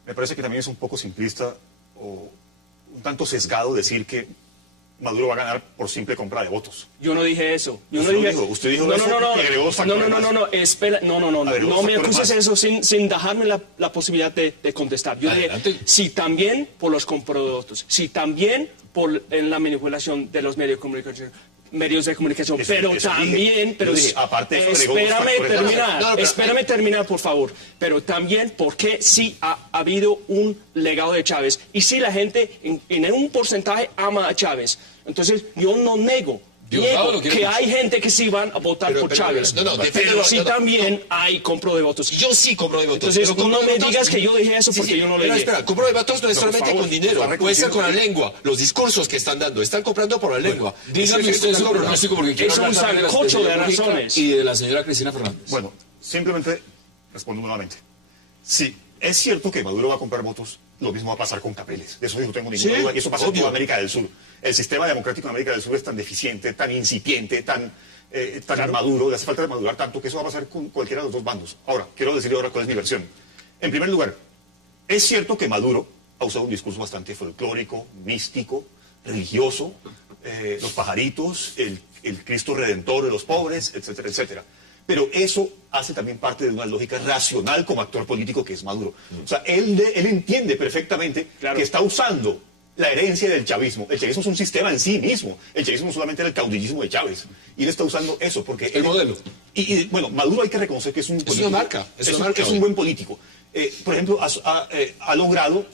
Me parece que también es un poco simplista o un tanto sesgado decir que Maduro va a ganar por simple compra de votos. Yo no dije eso. Yo Usted no lo dije. dijo, usted dijo no, eso no, no, y agregó dos factores más. Espera, no Agregó me dos factores acuses más. eso sin dejarme la posibilidad de contestar. Yo Adelante. dije, si también por los comprovotos, si también por en la manipulación de los medios de comunicación, Eso- pero eso dije. también, pero Yo dije, aparte de eso, agregó dos espérame factores más. terminar, No, pero- espérame terminar, por favor, pero también porque sí ha habido un legado de Chávez y sí la gente en un porcentaje ama a Chávez. Entonces, yo no nego Diosdado niego lo quiere que mucho. hay gente que sí van a votar por Chávez. Pero sí también hay compro de votos. Yo sí compro de votos. Entonces, pero no compro de me votos- digas que yo dije eso porque yo no pero leí. espera, compro de votos no es solamente favor, con dinero, está puede ser con la reconociendo lengua. Los discursos que están dando, están comprando por la lengua. Dígame usted su pronóstico porque quiero Es un hablar también sancocho de la lógica razones. y de la señora Cristina Fernández. Bueno, simplemente respondo nuevamente. Sí, es cierto que Maduro va a comprar votos, lo mismo va a pasar con Capriles. De eso yo no tengo ninguna duda, y eso pasa en toda América del Sur. El sistema democrático en América del Sur es tan deficiente, tan incipiente, tan maduro, le hace falta madurar tanto que eso va a pasar con cualquiera de los dos bandos. Ahora, quiero decirle ahora cuál es mi versión. En primer lugar, es cierto que Maduro ha usado un discurso bastante folclórico, místico, religioso, los pajaritos, el Cristo Redentor de los pobres, etcétera, etcétera. Pero eso hace también parte de una lógica racional como actor político que es Maduro. O sea, él entiende perfectamente que está usando la herencia del chavismo. El chavismo es un sistema en sí mismo. El chavismo solamente era el caudillismo de Chávez. Y él está usando eso porque... El modelo. Y bueno, Maduro hay que reconocer que es un político. una marca, es una marca es hoy. un buen político. Por ejemplo, ha logrado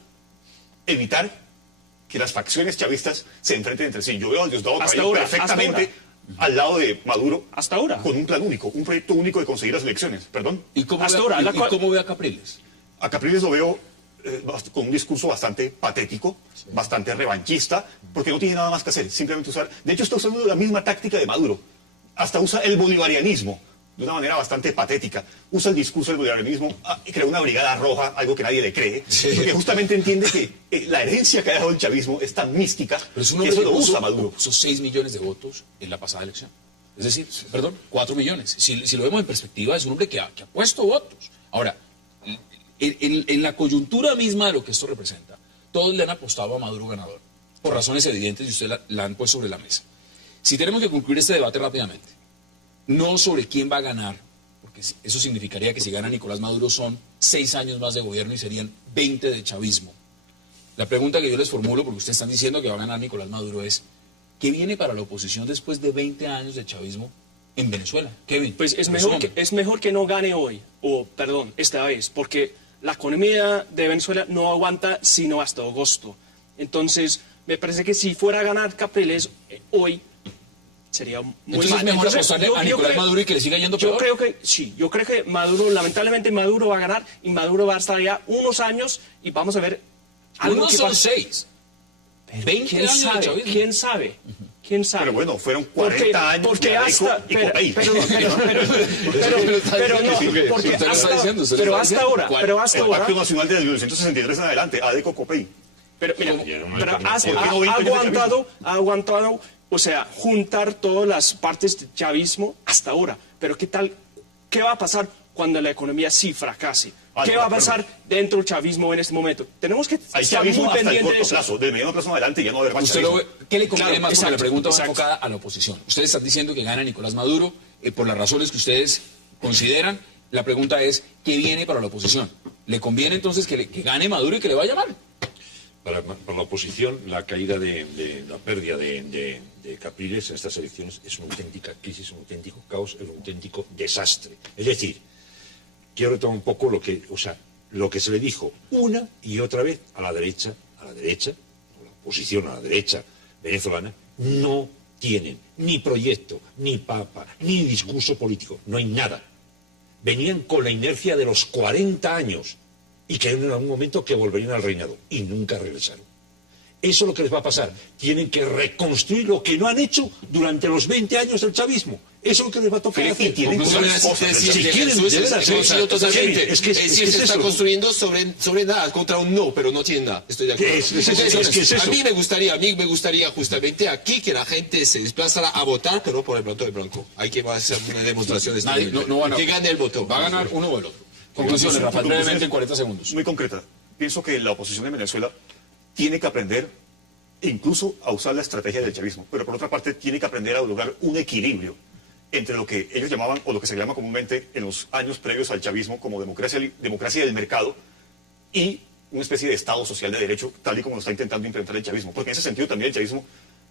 evitar que las facciones chavistas se enfrenten entre sí. Yo veo al Diosdado Hasta Cabello ahora, perfectamente al lado de Maduro. Hasta ahora. Con un plan único, un proyecto único de conseguir las elecciones. Perdón. ¿Y cómo, hasta ve, ahora, y- la y cual- cómo ve a Capriles? A Capriles lo veo con un discurso bastante patético, bastante revanchista, porque no tiene nada más que hacer, simplemente usar... De hecho, está usando la misma táctica de Maduro. Hasta usa el bolivarianismo de una manera bastante patética. Usa el discurso del bolivarianismo y crea una brigada roja, algo que nadie le cree, porque justamente entiende que la herencia que ha dejado el chavismo es tan mística Pero es un que hombre eso que lo usa puso, Maduro. puso 6 millones de votos en la pasada elección. Es decir, perdón, 4 millones. Si lo vemos en perspectiva, es un hombre que ha puesto votos. Ahora, en la coyuntura misma de lo que esto representa, todos le han apostado a Maduro ganador, por razones evidentes y usted la han puesto sobre la mesa. Si tenemos que concluir este debate rápidamente, no sobre quién va a ganar, porque eso significaría que si gana Nicolás Maduro son 6 años más de gobierno y serían 20 de chavismo. La pregunta que yo les formulo, porque ustedes están diciendo que va a ganar Nicolás Maduro, es ¿qué viene para la oposición después de 20 años de chavismo en Venezuela? Kevin. Pues es resúmame. mejor que no gane hoy, o perdón, esta vez, porque la economía de Venezuela no aguanta sino hasta agosto. Entonces, me parece que si fuera a ganar Capriles hoy, sería muy Entonces mal. es mejor Entonces, apostarle a Nicolás Maduro y que le siga yendo Yo peor. creo que sí, yo creo que Maduro, lamentablemente Maduro va a ganar y Maduro va a estar ya unos años y vamos a ver algo Unos que son pasa. 6. 20 ¿Quién años de sabe? chavismo. ¿Quién sabe? ¿Quién sabe? Pero bueno, fueron 40 años porque de Areco hasta, y pero, Copey. pero no, porque Usted lo está hasta, diciendo, usted lo pero está hasta diciendo. ahora, ¿Cuál? pero hasta El ahora, Pacto Nacional de 1963 en adelante, Adeco Copey. pero mira, pero ha ¿Por qué no 20 años de ha aguantado, o sea, juntar todas las partes del chavismo hasta ahora. Pero ¿qué tal? ¿Qué va a pasar cuando la economía sí fracase? ¿Qué no, va a de acuerdo. pasar dentro del chavismo en este momento? Tenemos que Hay estar chavismo muy hasta el pendientes de corto eso. plazo. Del mediano plazo en adelante ya no va a haber más Usted lo chavismo. ve- ¿Qué le conviene Claro, más? Porque la exacto, pregunta va exacto. enfocada a la oposición. Ustedes están diciendo que gana Nicolás Maduro por las razones que ustedes consideran. La pregunta es, ¿qué viene para la oposición? ¿Le conviene entonces que gane Maduro y que le vaya mal? Para la oposición, la caída la pérdida de Capriles en estas elecciones es una auténtica crisis, un auténtico caos, es un auténtico desastre. Es decir, quiero retomar un poco lo que se le dijo una y otra vez a la derecha, o la oposición a la derecha venezolana, no tienen ni proyecto, ni papa, ni discurso político, no hay nada. Venían con la inercia de los 40 años y que en algún momento que volverían al reinado y nunca regresaron. Eso es lo que les va a pasar. Tienen que reconstruir lo que no han hecho durante los 20 años del chavismo. Eso es lo que les va a tocar Felipe, hacer. tienen Conclusiones, cosas, cosas, decir, si que quieren, Jesús de veras, coincido totalmente. es que se es está eso. construyendo sobre nada, contra un no, pero no tiene nada. Estoy de acuerdo. Es que es Entonces, eso. a mí me gustaría justamente aquí que la gente se desplazara a votar, pero por el voto de blanco. Hay que hacer una demostración de Nadie- no van a- que gane el voto. Va a ganar uno o el otro. Conclusiones, Rafael, brevemente en 40 segundos. Muy concreta. Pienso que la oposición de Venezuela tiene que aprender incluso a usar la estrategia del chavismo, pero por otra parte tiene que aprender a lograr un equilibrio entre lo que ellos llamaban, o lo que se llama comúnmente en los años previos al chavismo, como democracia del mercado y una especie de Estado social de derecho, tal y como lo está intentando implementar el chavismo. Porque en ese sentido también el chavismo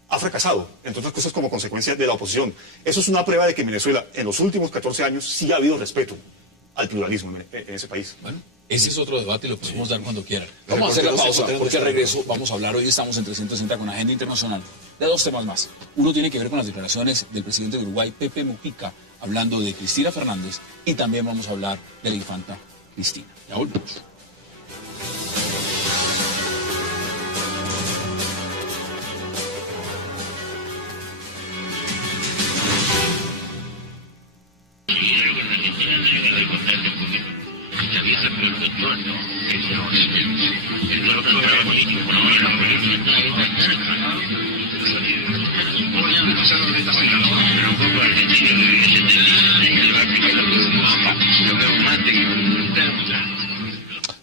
ha fracasado, entre otras cosas como consecuencia de la oposición. Eso es una prueba de que en Venezuela, en los últimos 14 años, sí ha habido respeto al pluralismo en ese país. Bueno, Ese es otro debate y lo podemos dar cuando quieran. Vamos a hacer la pausa, porque al regreso vamos a hablar, hoy estamos en 360 con Agenda Internacional, de dos temas más. Uno tiene que ver con las declaraciones del presidente de Uruguay, Pepe Mujica, hablando de Cristina Fernández, y también vamos a hablar de la infanta Cristina. Ya volvemos.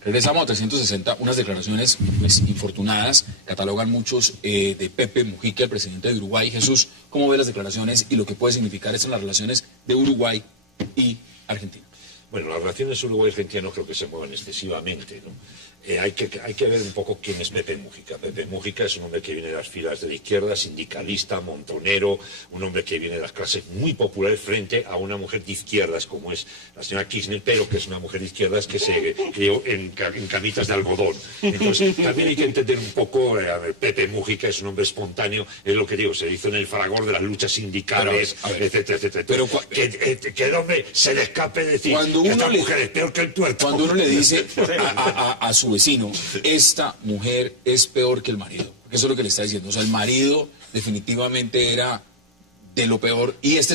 Regresamos a 360, unas declaraciones pues, infortunadas, catalogan muchos de Pepe Mujica, el presidente de Uruguay. Jesús, ¿cómo ve las declaraciones y lo que puede significar esto en las relaciones de Uruguay y Argentina? Bueno, las relaciones Uruguay-Argentina no creo que se muevan excesivamente, ¿no? Hay que ver un poco quién es Pepe Mujica. Pepe Mujica es un hombre que viene de las filas de la izquierda, sindicalista, montonero, un hombre que viene de las clases muy populares frente a una mujer de izquierdas como es la señora Kirchner, pero que es una mujer de izquierdas que se crió en camitas de algodón. Entonces, también hay que entender un poco, Pepe Mujica es un hombre espontáneo, es lo que digo, se hizo en el fragor de las luchas sindicales, etcétera, etcétera. Pero que el hombre se le escape decir que esta mujer es peor que el tuerto. Cuando uno le dice a su vecino, esta mujer es peor que el marido, porque eso es lo que le está diciendo. O sea, el marido definitivamente era de lo peor y esta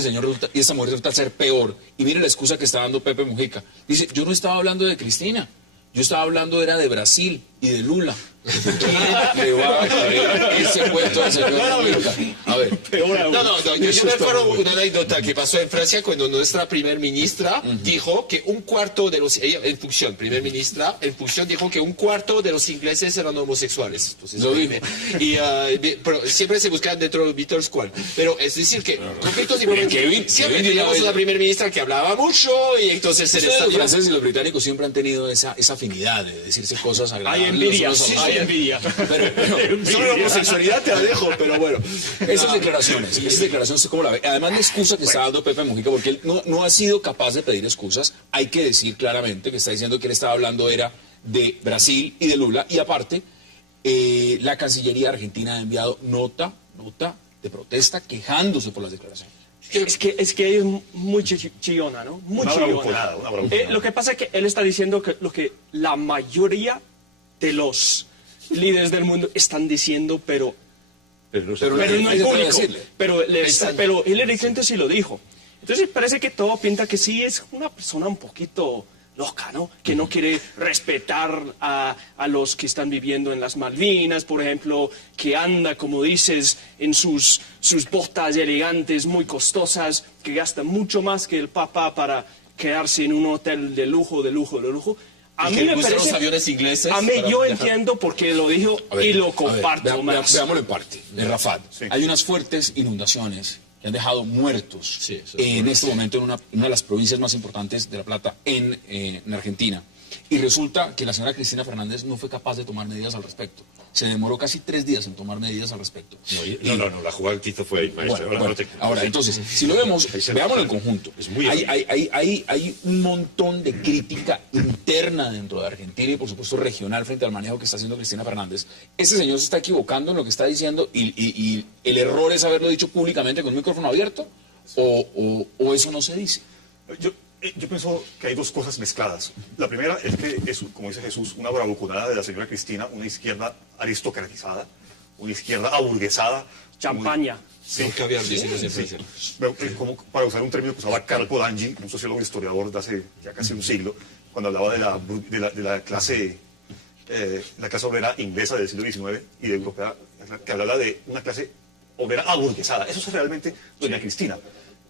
mujer resulta ser peor. Y mire la excusa que está dando Pepe Mujica. Dice, yo no estaba hablando de Cristina, yo estaba hablando de Brasil y de Lula. ¿Quién le va a creer ese cuento al señor Mujica? A ver. Yo me acuerdo una anécdota que pasó en Francia cuando nuestra primer ministra dijo que un cuarto de los, ella en función, primer ministra, en función dijo que un cuarto de los ingleses eran homosexuales. Entonces, lo dijo. Y pero siempre se buscaban dentro del Beatles cuál. Pero es decir que conflictos diplomáticos, siempre teníamos una primer ministra que hablaba mucho y entonces se los franceses y los británicos siempre han tenido esa afinidad de decirse cosas agradables. Hay envidia, hay envidia. Sobre la homosexualidad te la dejo, pero bueno. Esas declaraciones, ¿cómo la ve? Además, la excusa que está dando Pepe Mujica, porque él no ha sido capaz de pedir excusas, hay que decir claramente que está diciendo que él estaba hablando era de Brasil y de Lula, y aparte, la Cancillería Argentina ha enviado nota de protesta quejándose por las declaraciones. Es que es muy chillona, ¿no? Muy chillona. Lo que pasa es que él está diciendo que lo que la mayoría de los líderes del mundo están diciendo, pero no en público. Pero Hillary Clinton sí lo dijo. Entonces parece que todo pinta que sí es una persona un poquito loca, ¿no? Que no quiere respetar a los que están viviendo en las Malvinas, por ejemplo, que anda, como dices, en sus botas elegantes muy costosas, que gasta mucho más que el Papa para quedarse en un hotel de lujo. A mí me parece, los aviones ingleses. A mí yo entiendo por qué lo dijo y lo comparto más. Veámoslo en parte. En Rafat hay unas fuertes inundaciones que han dejado muertos en este momento en una de las provincias más importantes de La Plata, en Argentina. Y resulta que la señora Cristina Fernández no fue capaz de tomar medidas al respecto. Se demoró casi 3 días en tomar medidas al respecto. No, la jugada que hizo fue ahí, maestro. Bueno, ahora, entonces, si lo vemos, veámoslo en conjunto. Hay un montón de crítica interna dentro de Argentina y, por supuesto, regional frente al manejo que está haciendo Cristina Fernández. Este señor se está equivocando en lo que está diciendo y el error es haberlo dicho públicamente con un micrófono abierto o eso no se dice. Yo pienso que hay dos cosas mezcladas. La primera es que es, como dice Jesús, una bravuconada de la señora Cristina, una izquierda aristocratizada, una izquierda aburguesada. Champaña. Nunca había dicho como para usar un término que usaba Carl Polanyi, un sociólogo historiador de hace ya casi un siglo, cuando hablaba de la clase obrera inglesa del siglo XIX y de europea, que hablaba de una clase obrera aburguesada. Eso es realmente doña Cristina.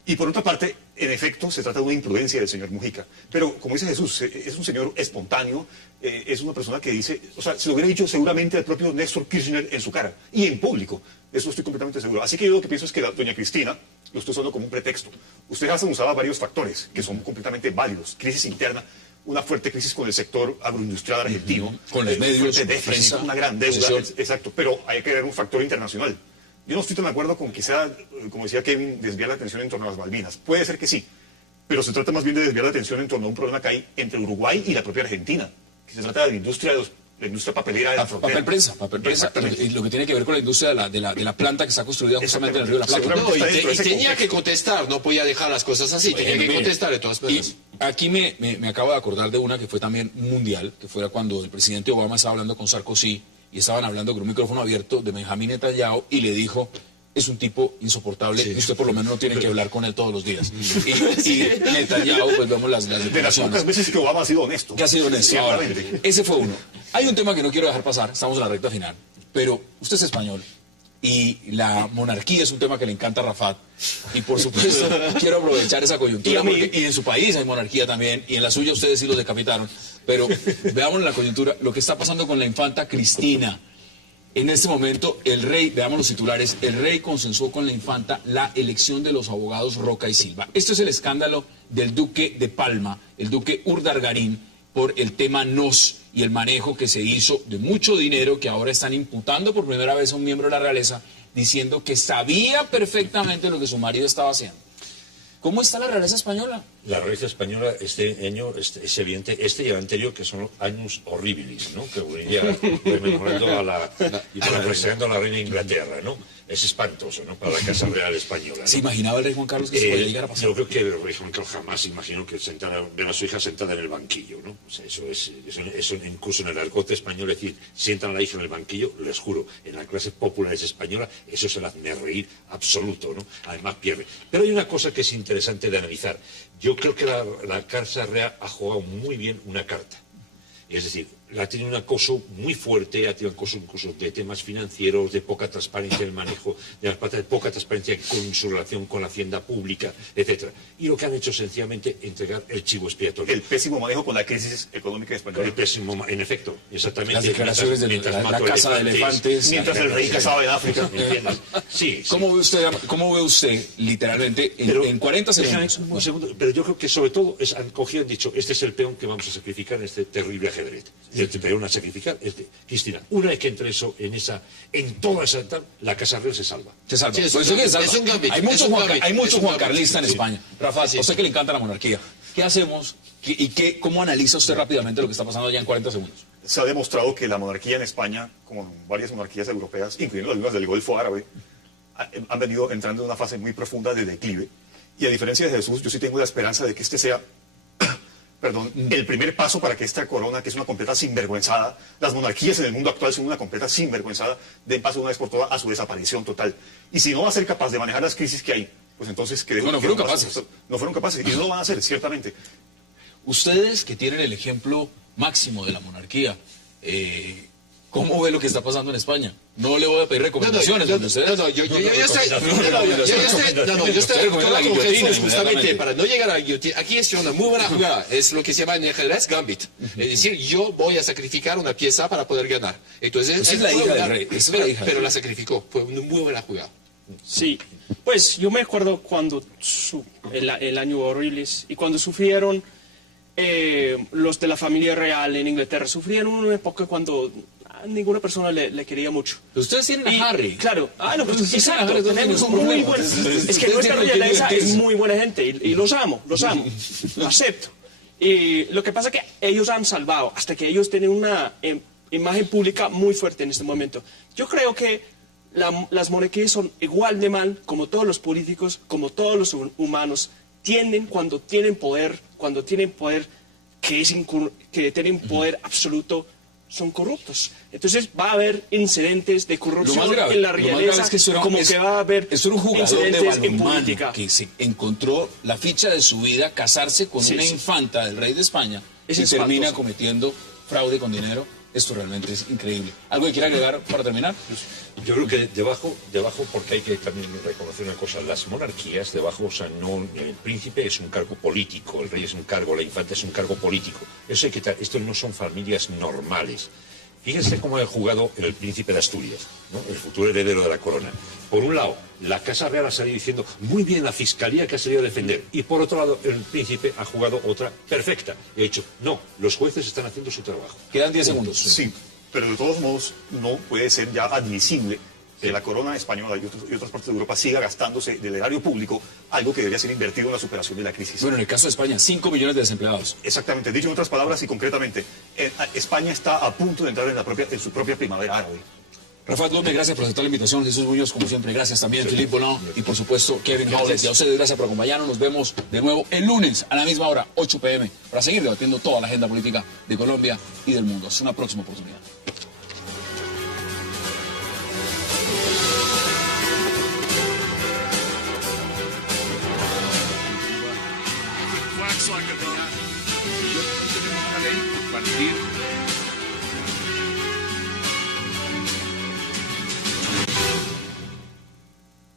Y por otra parte, en efecto, se trata de una imprudencia del señor Mujica. Pero, como dice Jesús, es un señor espontáneo, es una persona que dice, o sea, se lo hubiera dicho seguramente al propio Néstor Kirchner en su cara, y en público. Eso estoy completamente seguro. Así que yo lo que pienso es que doña Cristina lo estoy usando como un pretexto. Usted hasta usaba varios factores que son completamente válidos. Crisis interna, una fuerte crisis con el sector agroindustrial argentino. Con los medios, déficit, una gran deuda. Exacto, pero hay que ver un factor internacional. Yo no estoy tan de acuerdo con que sea, como decía Kevin, desviar la atención en torno a las Malvinas. Puede ser que sí, pero se trata más bien de desviar la atención en torno a un problema que hay entre Uruguay y la propia Argentina. que se trata de la industria papelera de la frontera. Papel prensa, y lo que tiene que ver con la industria de la planta que está construida justamente en el Río de la Plata. Seguramente No, y está dentro de ese tenía contexto. que contestar, no podía dejar las cosas así, tenía que contestar de todas Y maneras. aquí me acabo de acordar de una que fue también mundial, que fue cuando el presidente Obama estaba hablando con Sarkozy y estaban hablando con un micrófono abierto de Benjamín Netanyahu y le dijo: es un tipo insoportable y usted por lo menos no tiene que hablar con él todos los días. Y Netanyahu, pues vemos las De las declaraciones. pocas veces que Obama ha sido honesto. Que ha sido honesto. Ahora, Ciertamente. ese fue uno. Hay un tema que no quiero dejar pasar, estamos en la recta final, pero usted es español y la monarquía es un tema que le encanta a Rafat. Y por supuesto, quiero aprovechar esa coyuntura, porque, y en su país hay monarquía también, y en la suya ustedes sí los decapitaron. Pero veamos la coyuntura, lo que está pasando con la infanta Cristina. En este momento, el rey, veamos los titulares, el rey consensuó con la infanta la elección de los abogados Roca y Silva. Esto es el escándalo del duque de Palma, el duque Urdangarín, por el tema NOS y el manejo que se hizo de mucho dinero que ahora están imputando por primera vez a un miembro de la realeza, diciendo que sabía perfectamente lo que su marido estaba haciendo. ¿Cómo está la realeza española? La realeza española este año es evidente, y el anterior, que son años horribles, ¿no? Que uniría rememorando y parafraseando a la reina de Inglaterra, ¿no? Es espantoso, ¿no? Para la Casa Real Española, ¿no? ¿Se imaginaba el rey Juan Carlos que se podía llegar a pasar? Yo creo que el rey Juan Carlos jamás imaginó que ver a su hija sentada en el banquillo, ¿no? O sea, eso incluso en el argot español, es decir, sientan a la hija en el banquillo, les juro, en la clase popular española, eso es el hazme reír absoluto, ¿no? Además pierde. Pero hay una cosa que es interesante de analizar. Yo creo que la Casa Real ha jugado muy bien una carta. Es decir, ha tenido un acoso muy fuerte, ha tenido un acoso incluso de temas financieros, de poca transparencia en el manejo de las plata, de poca transparencia con su relación con la hacienda pública, etcétera. Y lo que han hecho sencillamente entregar el chivo expiatorio. El pésimo manejo con la crisis económica española. El pésimo, en efecto, exactamente. Las declaraciones de la casa de elefantes. Mientras el rey cazaba en África. ¿Entiendes? Sí. ¿Cómo ve usted literalmente, en 40 segundos? Un segundo, pero yo creo que sobre todo han cogido y han dicho, este es el peón que vamos a sacrificar en este terrible ajedrez. El peón a sacrificar es de Cristina. Una vez que entre eso, en toda esa tal, la Casa Real se salva. Se salva. Sí, es Pues un eso que se gambit, salva. es un gambit, Hay es mucho un Juan, gambit, hay mucho es un Juan gambit. Carlista en Sí. España. Rafa, a usted que le encanta la monarquía, ¿qué hacemos? ¿Cómo analiza usted rápidamente lo que está pasando allá en 40 segundos? Se ha demostrado que la monarquía en España, como en varias monarquías europeas, incluyendo algunas del Golfo Árabe, han venido entrando en una fase muy profunda de declive. Y a diferencia de Jesús, yo sí tengo la esperanza de que este sea el primer paso para que esta corona, que es una completa sinvergüenzada, las monarquías en el mundo actual son una completa sinvergüenzada, den paso una vez por todas a su desaparición total. Y si no va a ser capaz de manejar las crisis que hay, pues entonces que No fueron capaces. No fueron capaces y no lo van a hacer, ciertamente. Ustedes que tienen el ejemplo máximo de la monarquía, ¿cómo ve lo que está pasando en España? No le voy a pedir recomendaciones. yo estoy de acuerdo con Jesús justamente para no llegar a la guillotina. Aquí es una muy buena jugada, es lo que se llama en el ajedrez gambit. Es decir, yo voy a sacrificar una pieza para poder ganar. Entonces, Esa es la hija del rey, esa es la hija. pero la sacrificó, fue una muy buena jugada. Sí, pues yo me acuerdo cuando el año horribles y cuando sufrieron los de la familia real en Inglaterra, sufrieron una época cuando a ninguna persona le quería mucho. Ustedes tienen Y, a Harry. Claro, pues Ustedes tienen a exacto, Harry, no tenemos tienen muy ningún buen, problema. es que Ustedes nuestra tienen realeza que- es muy buena gente y los amo, lo acepto. Y lo que pasa es que ellos han salvado hasta que ellos tienen una imagen pública muy fuerte en este momento. Yo creo que las monarquías son igual de mal como todos los políticos, como todos los humanos, cuando tienen poder que tienen poder absoluto, son corruptos. Entonces va a haber incidentes de corrupción en la realeza, es que eso era, como que va a haber eso era un jugador de incidentes en balonmano política. que se encontró la ficha de su vida, casarse con Sí, una sí. infanta del rey de España Es y termina espantoso. cometiendo fraude con dinero. Esto realmente es increíble. ¿Algo que quiera agregar para terminar? Yo creo que debajo, porque hay que también reconocer una cosa, las monarquías debajo, o sea, no, el príncipe es un cargo político, el rey es un cargo, la infanta es un cargo político. Eso hay que estos no son familias normales. Fíjense cómo ha jugado el príncipe de Asturias, ¿no? El futuro heredero de la corona. Por un lado, la Casa Real ha salido diciendo muy bien la fiscalía que ha salido a defender. Y por otro lado, el príncipe ha jugado otra perfecta. Y ha dicho, no, los jueces están haciendo su trabajo. Quedan 10 segundos. Sí, pero de todos modos no puede ser ya admisible que la corona española y otras partes de Europa siga gastándose del erario público algo que debería ser invertido en la superación de la crisis. Bueno, en el caso de España, 5 millones de desempleados. Exactamente, dicho en otras palabras y concretamente, España está a punto de entrar en su propia primavera árabe. Rafael Gómez, gracias por aceptar la invitación. Jesús Muñoz, como siempre, gracias también. Philippe Boland y, por supuesto, Kevin Howlett. Y a ustedes, gracias por acompañarnos. Nos vemos de nuevo el lunes a la misma hora, 8 p.m., para seguir debatiendo toda la agenda política de Colombia y del mundo. Hasta una próxima oportunidad.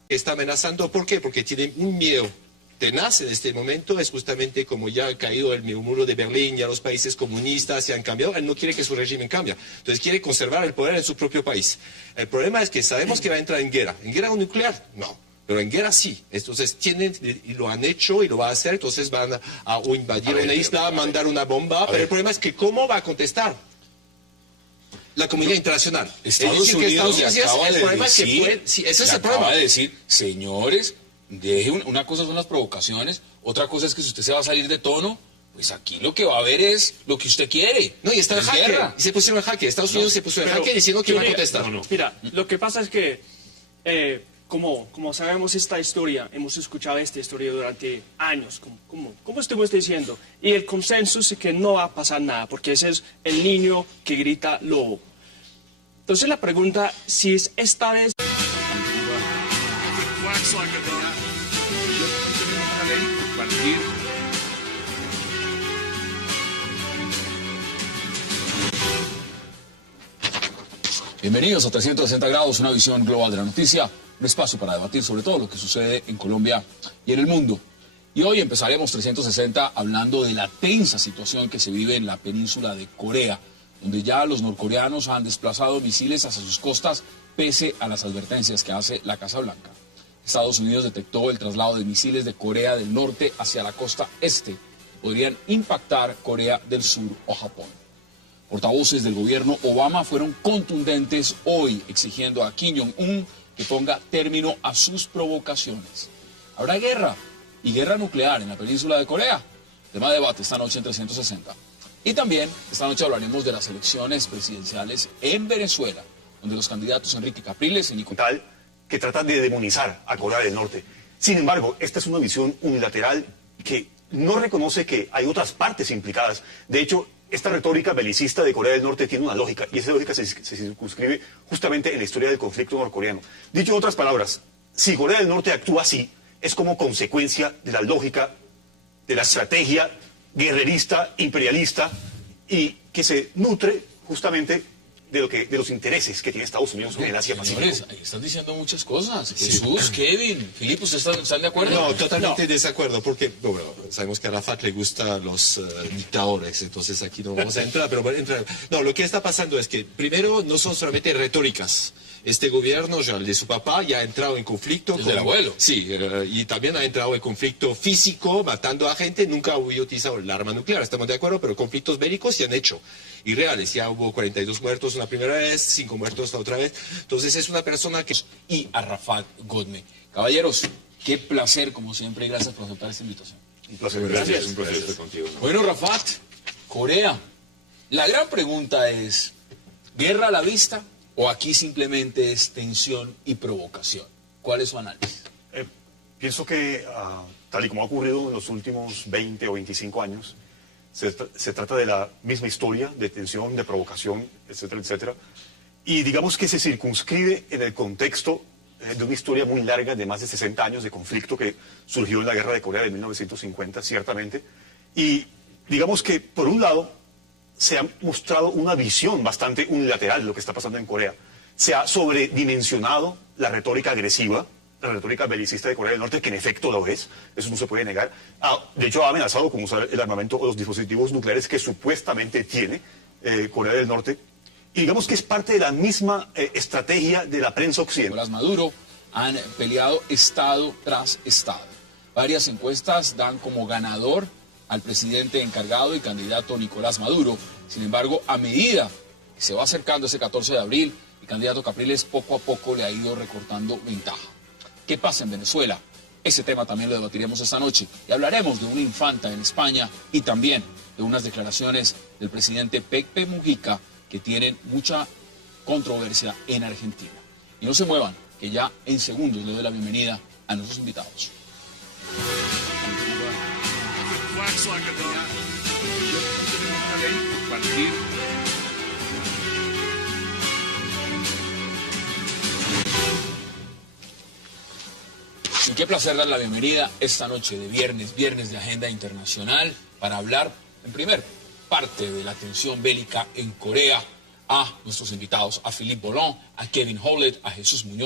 Está amenazando, ¿por qué? Porque tienen un miedo tenaz en este momento, es justamente como ya ha caído el muro de Berlín, ya los países comunistas se han cambiado, él no quiere que su régimen cambie, entonces quiere conservar el poder en su propio país. El problema es que sabemos que va a entrar en guerra nuclear, no, pero en guerra sí, entonces tienen, y lo han hecho y lo va a hacer, entonces van a o invadir una isla, mandar una bomba, pero el problema es que ¿cómo va a contestar la comunidad internacional? Estados Unidos acaba de decir, ese es el problema. Acaba de decir, señores, una cosa son las provocaciones, otra cosa es que si usted se va a salir de tono, pues aquí lo que va a haber es lo que usted quiere. No, y está en jaque. Y se pusieron en jaque. Estados Unidos se puso en jaque diciendo que iba a contestar. Mira, lo que pasa es que, como sabemos esta historia, hemos escuchado esta historia durante años, como estuvimos diciendo, y el consenso es que no va a pasar nada, porque ese es el niño que grita lobo. Entonces la pregunta, si es esta vez... Bienvenidos a 360 grados, una visión global de la noticia, un espacio para debatir sobre todo lo que sucede en Colombia y en el mundo. Y hoy empezaremos 360 hablando de la tensa situación que se vive en la península de Corea, donde ya los norcoreanos han desplazado misiles hacia sus costas pese a las advertencias que hace la Casa Blanca. Estados Unidos detectó el traslado de misiles de Corea del Norte hacia la costa este, que podrían impactar Corea del Sur o Japón. Portavoces del gobierno Obama fueron contundentes hoy exigiendo a Kim Jong-un que ponga término a sus provocaciones. Habrá guerra y guerra nuclear en la península de Corea. Tema de debate esta noche en 360. Y también esta noche hablaremos de las elecciones presidenciales en Venezuela, donde los candidatos Enrique Capriles y Nicolás Tal que tratan de demonizar a Corea del Norte. Sin embargo, esta es una visión unilateral que no reconoce que hay otras partes implicadas. De hecho, esta retórica belicista de Corea del Norte tiene una lógica, y esa lógica se circunscribe justamente en la historia del conflicto norcoreano. Dicho en otras palabras, si Corea del Norte actúa así, es como consecuencia de la lógica, de la estrategia guerrerista, imperialista, y que se nutre justamente de los intereses que tiene Estados Unidos en el Asia-Pacífico. Señores, ahí están diciendo muchas cosas. Jesús, Kevin, Filipe, ¿ustedes están de acuerdo? No, totalmente desacuerdo, porque bueno, sabemos que a Arafat le gustan los dictadores, entonces aquí no vamos a entrar, pero bueno, no, lo que está pasando es que primero no son solamente retóricas. Este gobierno, ya el de su papá, ya ha entrado en conflicto con el abuelo. Sí, y también ha entrado en conflicto físico, matando a gente, nunca ha utilizado el arma nuclear, estamos de acuerdo, pero conflictos bélicos se han hecho. Y reales, ya hubo 42 muertos una primera vez, 5 muertos la otra vez. Entonces es una persona que... Y Arafat Gómez. Caballeros, qué placer, como siempre, y gracias por aceptar esta invitación. Un placer. Gracias, un placer estar contigo. ¿No? Bueno, Rafat, Corea. La gran pregunta es, ¿guerra a la vista o aquí simplemente es tensión y provocación? ¿Cuál es su análisis? Pienso que, tal y como ha ocurrido en los últimos 20 o 25 años, se trata de la misma historia de tensión, de provocación, etcétera, etcétera. Y digamos que se circunscribe en el contexto de una historia muy larga de más de 60 años de conflicto que surgió en la Guerra de Corea de 1950, ciertamente. Y digamos que, por un lado, se ha mostrado una visión bastante unilateral de lo que está pasando en Corea. Se ha sobredimensionado la retórica agresiva, la retórica belicista de Corea del Norte, que en efecto lo es, eso no se puede negar. De hecho, ha amenazado con usar el armamento o los dispositivos nucleares que supuestamente tiene Corea del Norte. Y digamos que es parte de la misma estrategia de la prensa occidental. Nicolás Maduro han peleado estado tras estado. Varias encuestas dan como ganador al presidente encargado y candidato Nicolás Maduro. Sin embargo, a medida que se va acercando ese 14 de abril, el candidato Capriles poco a poco le ha ido recortando ventaja. ¿Qué pasa en Venezuela? Ese tema también lo debatiremos esta noche y hablaremos de una infanta en España y también de unas declaraciones del presidente Pepe Mujica que tienen mucha controversia en Argentina. Y no se muevan, que ya en segundos le doy la bienvenida a nuestros invitados. Y qué placer dar la bienvenida esta noche de viernes de Agenda Internacional, para hablar en primer parte de la tensión bélica en Corea a nuestros invitados, a Philippe Bollon, a Kevin Hollet, a Jesús Muñoz.